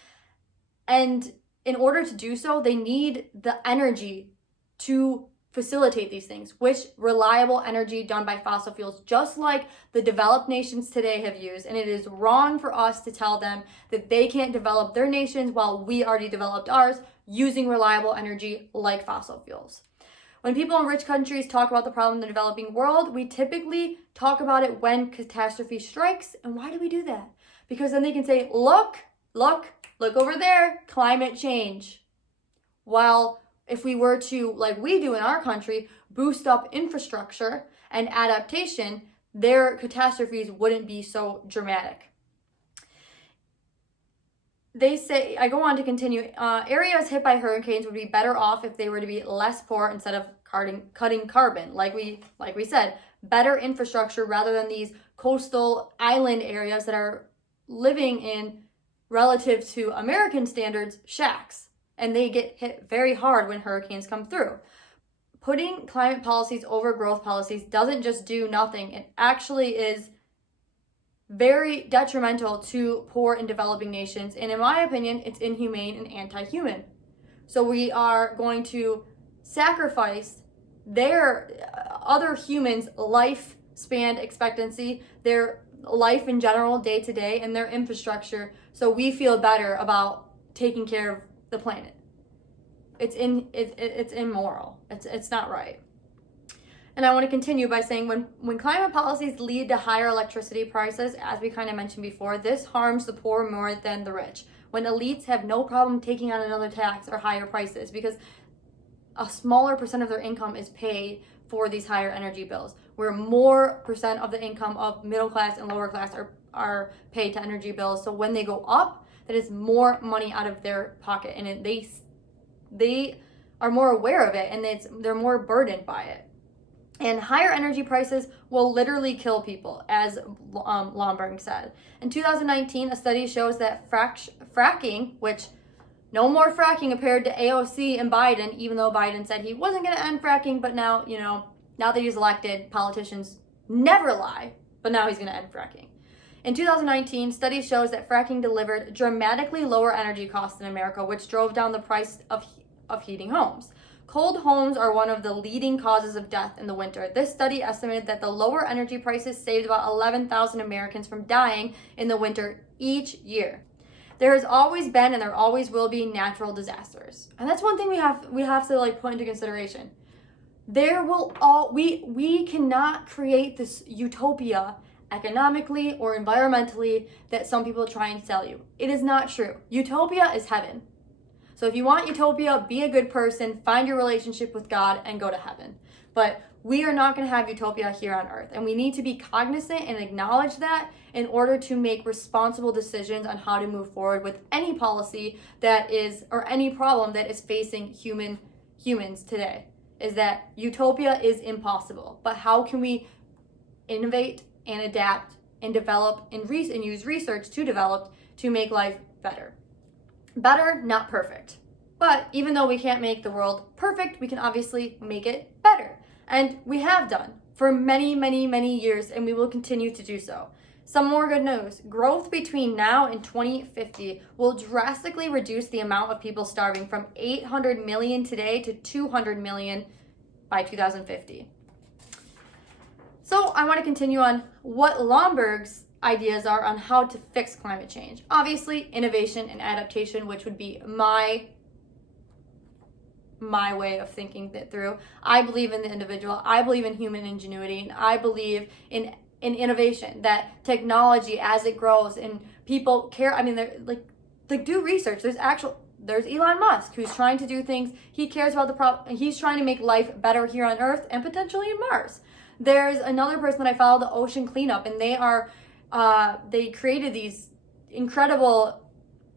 and in order to do so, they need the energy to facilitate these things, which reliable energy done by fossil fuels, just like the developed nations today have used. And it is wrong for us to tell them that they can't develop their nations while we already developed ours using reliable energy like fossil fuels. When people in rich countries talk about the problem in the developing world, we typically talk about it when catastrophe strikes. And why do we do that? Because then they can say, look over there, climate change. While if we were to, like we do in our country, boost up infrastructure and adaptation, their catastrophes wouldn't be so dramatic. They say, I go on to continue, areas hit by hurricanes would be better off if they were to be less poor instead of cutting carbon. Like we said, better infrastructure rather than these coastal island areas that are living in, relative to American standards, shacks. And they get hit very hard when hurricanes come through. Putting climate policies over growth policies doesn't just do nothing. It actually is very detrimental to poor and developing nations. And in my opinion, it's inhumane and anti-human. So we are going to sacrifice their other humans' lifespan expectancy, their life in general, day to day, and their infrastructure, so we feel better about taking care of the planet. It's immoral. It's not right. And I want to continue by saying when climate policies lead to higher electricity prices, as we kind of mentioned before, this harms the poor more than the rich. When elites have no problem taking on another tax or higher prices because a smaller percent of their income is paid for these higher energy bills, where more percent of the income of middle class and lower class are paid to energy bills. So when they go up, that is more money out of their pocket, and they are more aware of it, and they're more burdened by it. And higher energy prices will literally kill people, as Lomborg said. In 2019, a study shows that fracking, which no more fracking appeared to AOC and Biden, even though Biden said he wasn't going to end fracking, but now, now that he's elected, politicians never lie, but now he's going to end fracking. In 2019, study shows that fracking delivered dramatically lower energy costs in America, which drove down the price of heating homes. Cold homes are one of the leading causes of death in the winter. This study estimated that the lower energy prices saved about 11,000 Americans from dying in the winter each year. There has always been and there always will be natural disasters. And that's one thing we have to put into consideration. We cannot create this utopia economically or environmentally that some people try and sell you. It is not true. Utopia is heaven. So if you want utopia, be a good person, find your relationship with God, and go to heaven. But we are not going to have utopia here on earth. And we need to be cognizant and acknowledge that in order to make responsible decisions on how to move forward with any policy or any problem that is facing humans today. Is that utopia is impossible. But how can we innovate and adapt and develop and use research to develop to make life better? Better, not perfect. But even though we can't make the world perfect, we can obviously make it better. And we have done for many, many, many years, and we will continue to do so. Some more good news. Growth between now and 2050 will drastically reduce the amount of people starving from 800 million today to 200 million by 2050. So I want to continue on what Lomborg's ideas are on how to fix climate change. Obviously, innovation and adaptation, which would be my way of thinking that through. I believe in the individual. I believe in human ingenuity, and I believe in innovation, that technology as it grows and people care. I mean, they're do research. There's Elon Musk who's trying to do things. He cares about the problem. He's trying to make life better here on Earth and potentially in Mars. There's another person that I follow, the Ocean Cleanup, and they created these incredible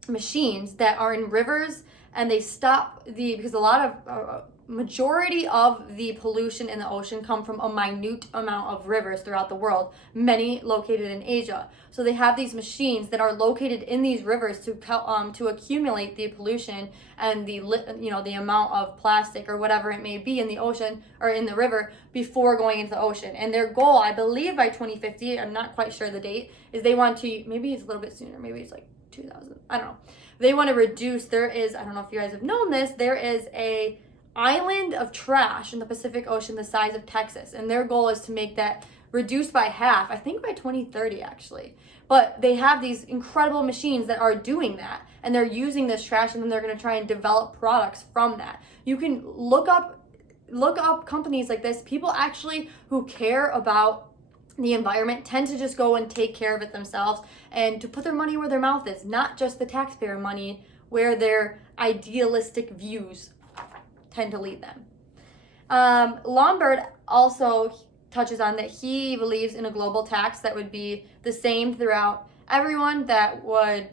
machines that are in rivers, and they stop because a lot of majority of the pollution in the ocean come from a minute amount of rivers throughout the world, many located in Asia. So they have these machines that are located in these rivers to accumulate the pollution and the amount of plastic or whatever it may be in the ocean or in the river before going into the ocean. And their goal, I believe by 2050, I'm not quite sure the date, is they want to, maybe it's a little bit sooner, maybe it's like 2,000. I don't know. They want to reduce, I don't know if you guys have known this, there is a island of trash in the Pacific Ocean the size of Texas. And their goal is to make that reduced by half, I think by 2030 actually. But they have these incredible machines that are doing that. And they're using this trash, and then they're going to try and develop products from that. You can look up companies like this. People actually who care about the environment tend to just go and take care of it themselves, and to put their money where their mouth is, not just the taxpayer money where their idealistic views tend to lead them. Lomborg also touches on that he believes in a global tax that would be the same throughout everyone, that would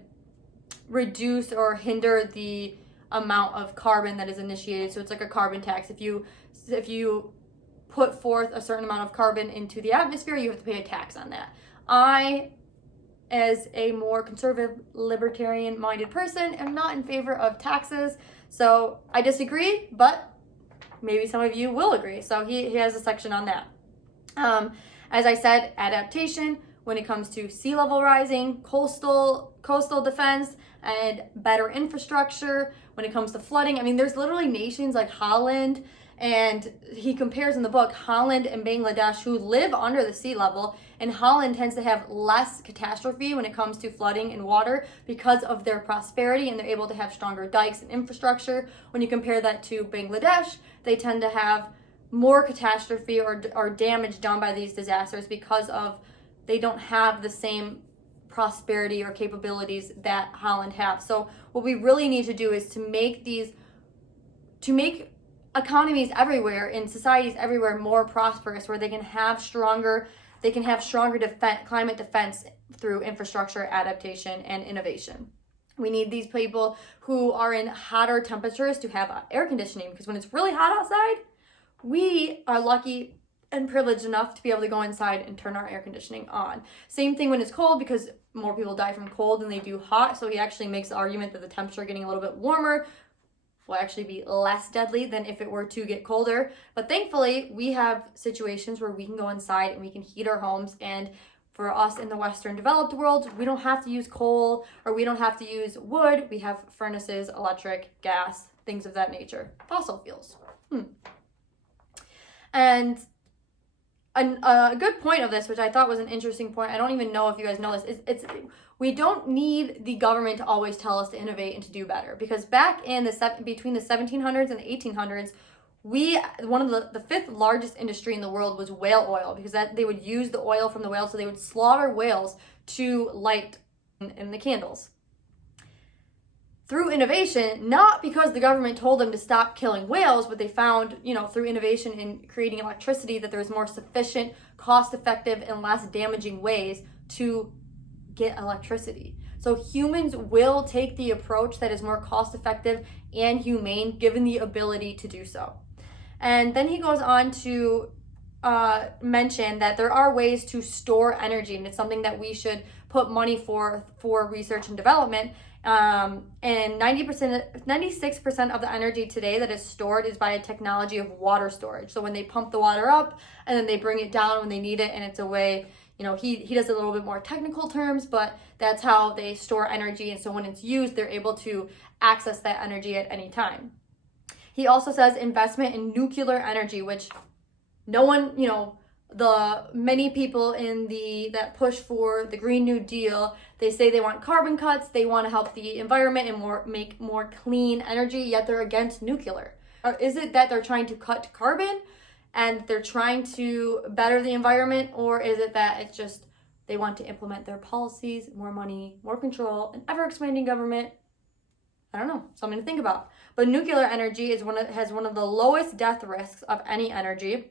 reduce or hinder the amount of carbon that is initiated. So it's like a carbon tax. If you put forth a certain amount of carbon into the atmosphere, you have to pay a tax on that. I, as a more conservative, libertarian-minded person, am not in favor of taxes. So I disagree, but maybe some of you will agree. So he has a section on that. As I said, adaptation when it comes to sea level rising, coastal defense, and better infrastructure. When it comes to flooding, I mean, there's literally nations like Holland, and he compares in the book Holland and Bangladesh, who live under the sea level, and Holland tends to have less catastrophe when it comes to flooding and water because of their prosperity, and they're able to have stronger dikes and infrastructure. When you compare that to Bangladesh, they tend to have more catastrophe or damage done by these disasters because of they don't have the same prosperity or capabilities that Holland have. So what we really need to do is to make economies everywhere and societies everywhere more prosperous, where they can have stronger climate defense through infrastructure, adaptation, and innovation. We need these people who are in hotter temperatures to have air conditioning, because when it's really hot outside, we are lucky and privileged enough to be able to go inside and turn our air conditioning on. Same thing when it's cold, because more people die from cold than they do hot. So he actually makes the argument that the temperature getting a little bit warmer will actually be less deadly than if it were to get colder. But thankfully, we have situations where we can go inside and we can heat our homes. And for us in the Western developed world, we don't have to use coal, or we don't have to use wood. We have furnaces, electric, gas, things of that nature, fossil fuels. And a good point of this, which I thought was an interesting point, I don't even know if you guys know this, is we don't need the government to always tell us to innovate and to do better. Because back in between the 1700s and the 1800s, one of the fifth largest industry in the world was whale oil, because they would use the oil from the whales, so they would slaughter whales to light in the candles. Through innovation, not because the government told them to stop killing whales, but they found, through innovation in creating electricity, that there was more sufficient, cost-effective, and less damaging ways to get electricity. So humans will take the approach that is more cost-effective and humane, given the ability to do so. And then he goes on to mention that there are ways to store energy, and it's something that we should put money for research and development. And 96% of the energy today that is stored is by a technology of water storage. So when they pump the water up and then they bring it down when they need it, and it's a way, he does a little bit more technical terms, but that's how they store energy. And so when it's used, they're able to access that energy at any time. He also says investment in nuclear energy, which no one, the many people that push for the Green New Deal, they say they want carbon cuts, they want to help the environment and make more clean energy, yet they're against nuclear. Or is it that they're trying to cut carbon and they're trying to better the environment, or is it that it's just they want to implement their policies, more money, more control, an ever-expanding government? I don't know, something to think about. But nuclear energy has one of the lowest death risks of any energy.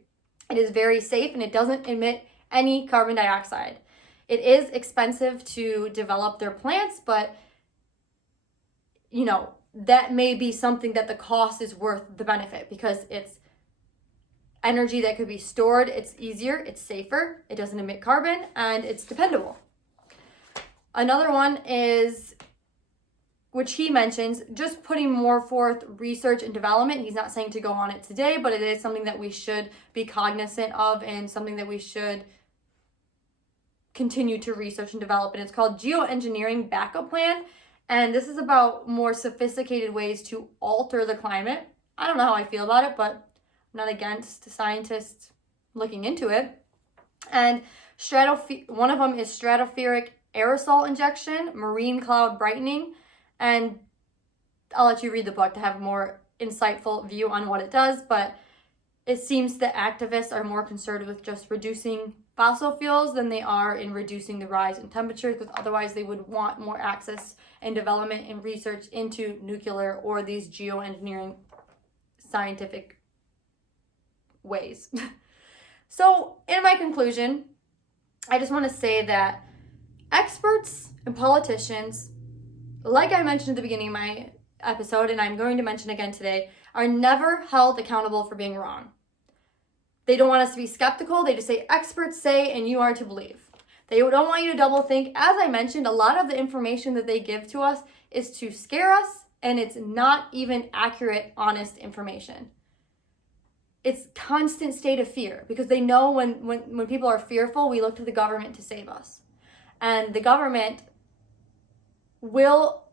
It is very safe, and it doesn't emit any carbon dioxide. It is expensive to develop their plants, but that may be something that the cost is worth the benefit, because it's energy that could be stored, it's easier, it's safer, it doesn't emit carbon, and it's dependable. Another one is, which he mentions, just putting more forth research and development. He's not saying to go on it today, but it is something that we should be cognizant of and something that we should continue to research and develop. And it's called Geoengineering Backup Plan. And this is about more sophisticated ways to alter the climate. I don't know how I feel about it, but I'm not against scientists looking into it. And one of them is stratospheric aerosol injection, marine cloud brightening, and I'll let you read the book to have a more insightful view on what it does, but it seems that activists are more concerned with just reducing fossil fuels than they are in reducing the rise in temperatures, because otherwise they would want more access and development and research into nuclear or these geoengineering scientific ways. So in my conclusion, I just want to say that experts and politicians, like I mentioned at the beginning of my episode, and I'm going to mention again today, are never held accountable for being wrong. They don't want us to be skeptical. They just say, experts say, and you are to believe. They don't want you to double think. As I mentioned, a lot of the information that they give to us is to scare us, and it's not even accurate, honest information. It's constant state of fear, because they know when people are fearful, we look to the government to save us. And the government will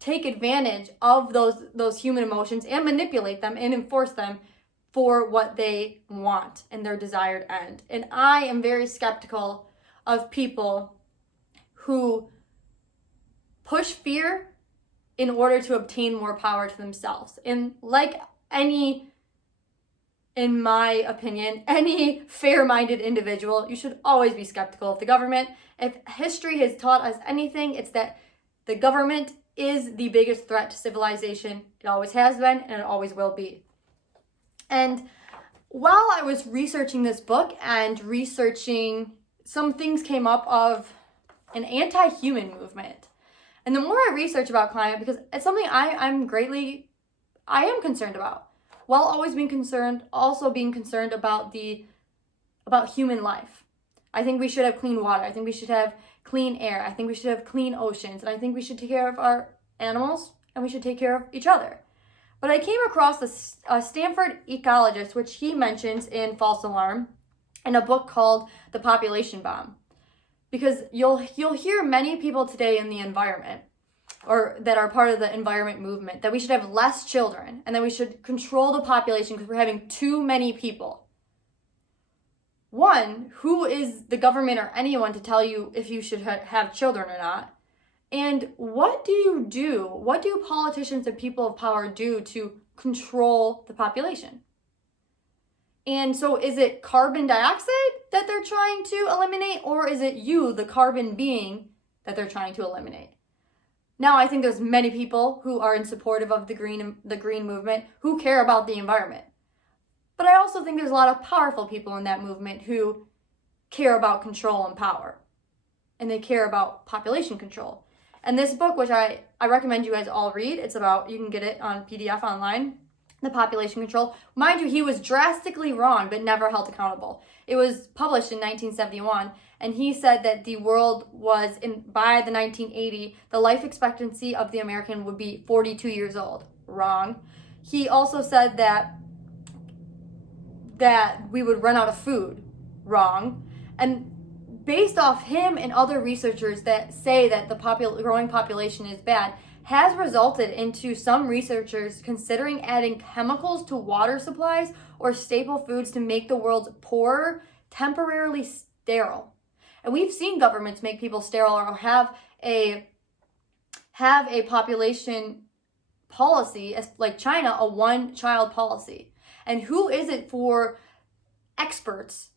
take advantage of those human emotions and manipulate them and enforce them for what they want and their desired end. And I am very skeptical of people who push fear in order to obtain more power to themselves. And in my opinion, any fair-minded individual, you should always be skeptical of the government. If history has taught us anything, it's that the government is the biggest threat to civilization. It always has been, and it always will be. And while I was researching this book and some things came up of an anti-human movement. And the more I research about climate, because it's something I am concerned about, while always being concerned about about human life. I think we should have clean water. I think we should have clean air. I think we should have clean oceans. And I think we should take care of our animals, and we should take care of each other. But I came across a Stanford ecologist, which he mentions in False Alarm, in a book called The Population Bomb. Because you'll hear many people today in the environment, or that are part of the environment movement, that we should have less children, and that we should control the population because we're having too many people. One, who is the government or anyone to tell you if you should have children or not? And what do you do? What do politicians and people of power do to control the population? And so is it carbon dioxide that they're trying to eliminate, or is it you, the carbon being, that they're trying to eliminate? Now, I think there's many people who are in supportive of the green movement who care about the environment. But I also think there's a lot of powerful people in that movement who care about control and power. And they care about population control. And this book, which I recommend you guys all read, you can get it on PDF online, The Population Control. Mind you, he was drastically wrong, but never held accountable. It was published in 1971, and he said that the world was, by the 1980, the life expectancy of the American would be 42 years old. Wrong. He also said that we would run out of food. Wrong. And based off him and other researchers that say that the growing population is bad, has resulted into some researchers considering adding chemicals to water supplies or staple foods to make the world's poorer temporarily sterile. And we've seen governments make people sterile or have a population policy, like China, a one-child policy. And who is it for experts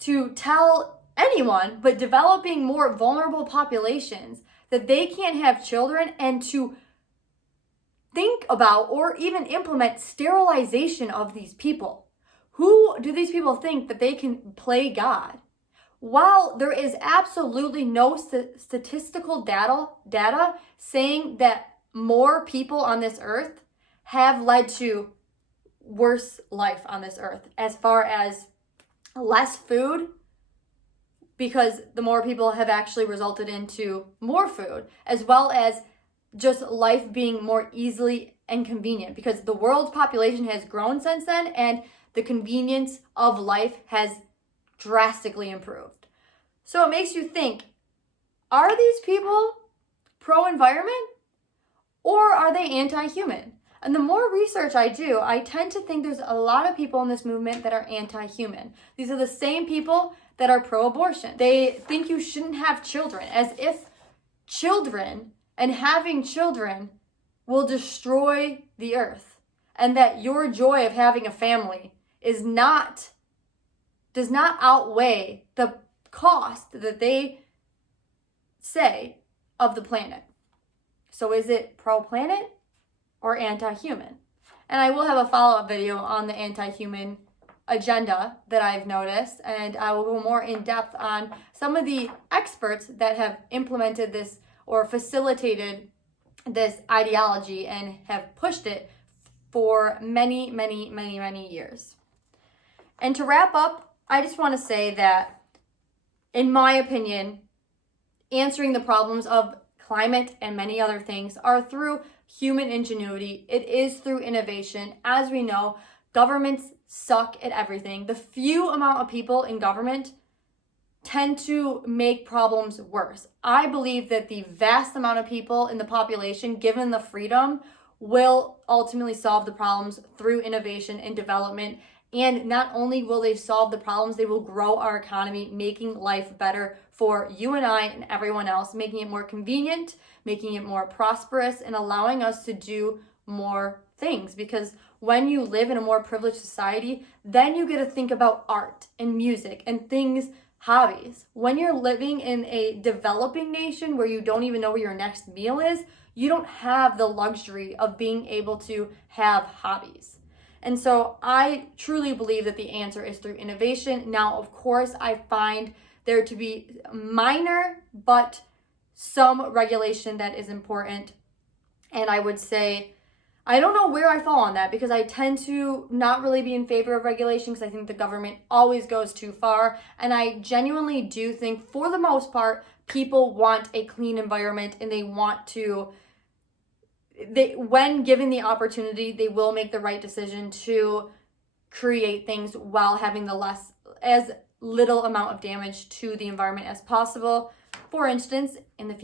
to tell anyone but developing more vulnerable populations that they can't have children, and to think about or even implement sterilization of these people? Who do these people think that they can play God? While there is absolutely no statistical data saying that more people on this earth have led to worse life on this earth, as far as less food, because the more people have actually resulted into more food, as well as just life being more easily and convenient, because the world's population has grown since then, and the convenience of life has drastically improved. So it makes you think, are these people pro-environment or are they anti-human? And the more research I do, I tend to think there's a lot of people in this movement that are anti-human. These are the same people that are pro-abortion. They think you shouldn't have children, as if children and having children will destroy the earth, and that your joy of having a family does not outweigh the cost that they say of the planet. So is it pro-planet or anti-human? And I will have a follow-up video on the anti-human agenda that I've noticed, and I will go more in depth on some of the experts that have implemented this or facilitated this ideology and have pushed it for many, many, many, many years. And to wrap up, I just want to say that, in my opinion, answering the problems of climate and many other things are through human ingenuity. It is through innovation. As we know, governments suck at everything. The few amount of people in government tend to make problems worse. I believe that the vast amount of people in the population, given the freedom, will ultimately solve the problems through innovation and development. And not only will they solve the problems, they will grow our economy, making life better for you and I and everyone else, making it more convenient, making it more prosperous, and allowing us to do more things. Because when you live in a more privileged society, then you get to think about art and music and things, hobbies. When you're living in a developing nation where you don't even know where your next meal is, you don't have the luxury of being able to have hobbies. And so I truly believe that the answer is through innovation. Now, of course, I find there to be minor, but some regulation that is important. And I would say, I don't know where I fall on that, because I tend to not really be in favor of regulation because I think the government always goes too far. And I genuinely do think, for the most part, people want a clean environment, and they want to, when given the opportunity, they will make the right decision to create things while having as little amount of damage to the environment as possible. For instance, in the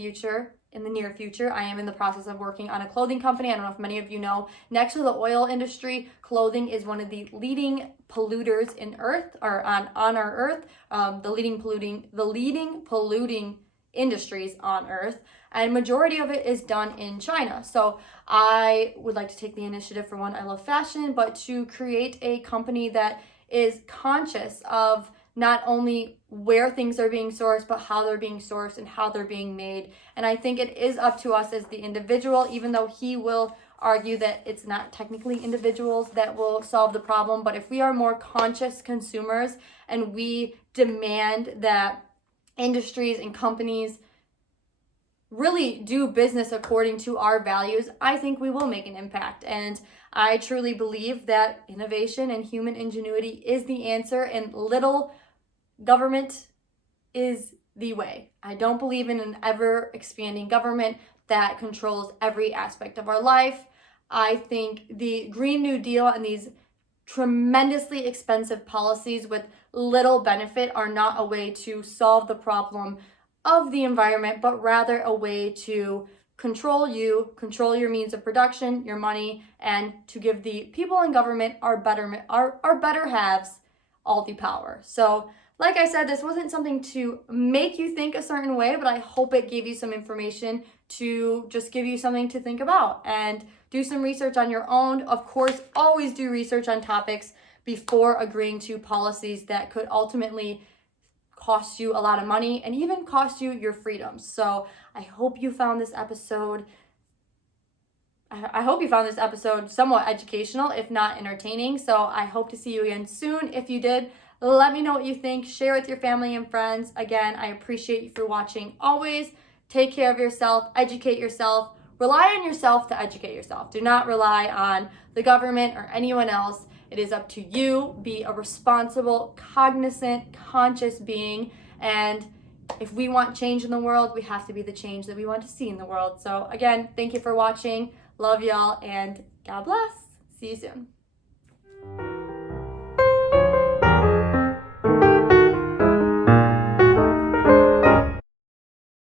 near future, I am in the process of working on a clothing company. I don't know if many of you know, next to the oil industry, clothing is one of the leading polluters in Earth, or on our Earth, the leading polluting industries on Earth, and majority of it is done in China. So I would like to take the initiative, for one, I love fashion, but to create a company that is conscious of not only where things are being sourced, but how they're being sourced and how they're being made. And I think it is up to us as the individual, even though he will argue that it's not technically individuals that will solve the problem. But if we are more conscious consumers and we demand that industries and companies really do business according to our values, I think we will make an impact. And I truly believe that innovation and human ingenuity is the answer, and little government is the way. I don't believe in an ever expanding government that controls every aspect of our life. I think the Green New Deal and these tremendously expensive policies with little benefit are not a way to solve the problem of the environment, but rather a way to control your means of production, your money, and to give the people in government, our better halves, all the power. So, like I said, this wasn't something to make you think a certain way, but I hope it gave you some information to just give you something to think about and do some research on your own. Of course, always do research on topics before agreeing to policies that could ultimately cost you a lot of money and even cost you your freedoms. So I hope you found this episode somewhat educational, if not entertaining. So I hope to see you again soon. If you did, let me know what you think. Share with your family and friends. Again, I appreciate you for watching. Always take care of yourself, educate yourself, rely on yourself to educate yourself. Do not rely on the government or anyone else. It is up to you. Be a responsible, cognizant, conscious being. And if we want change in the world, we have to be the change that we want to see in the world. So again, thank you for watching. Love y'all, and God bless. See you soon.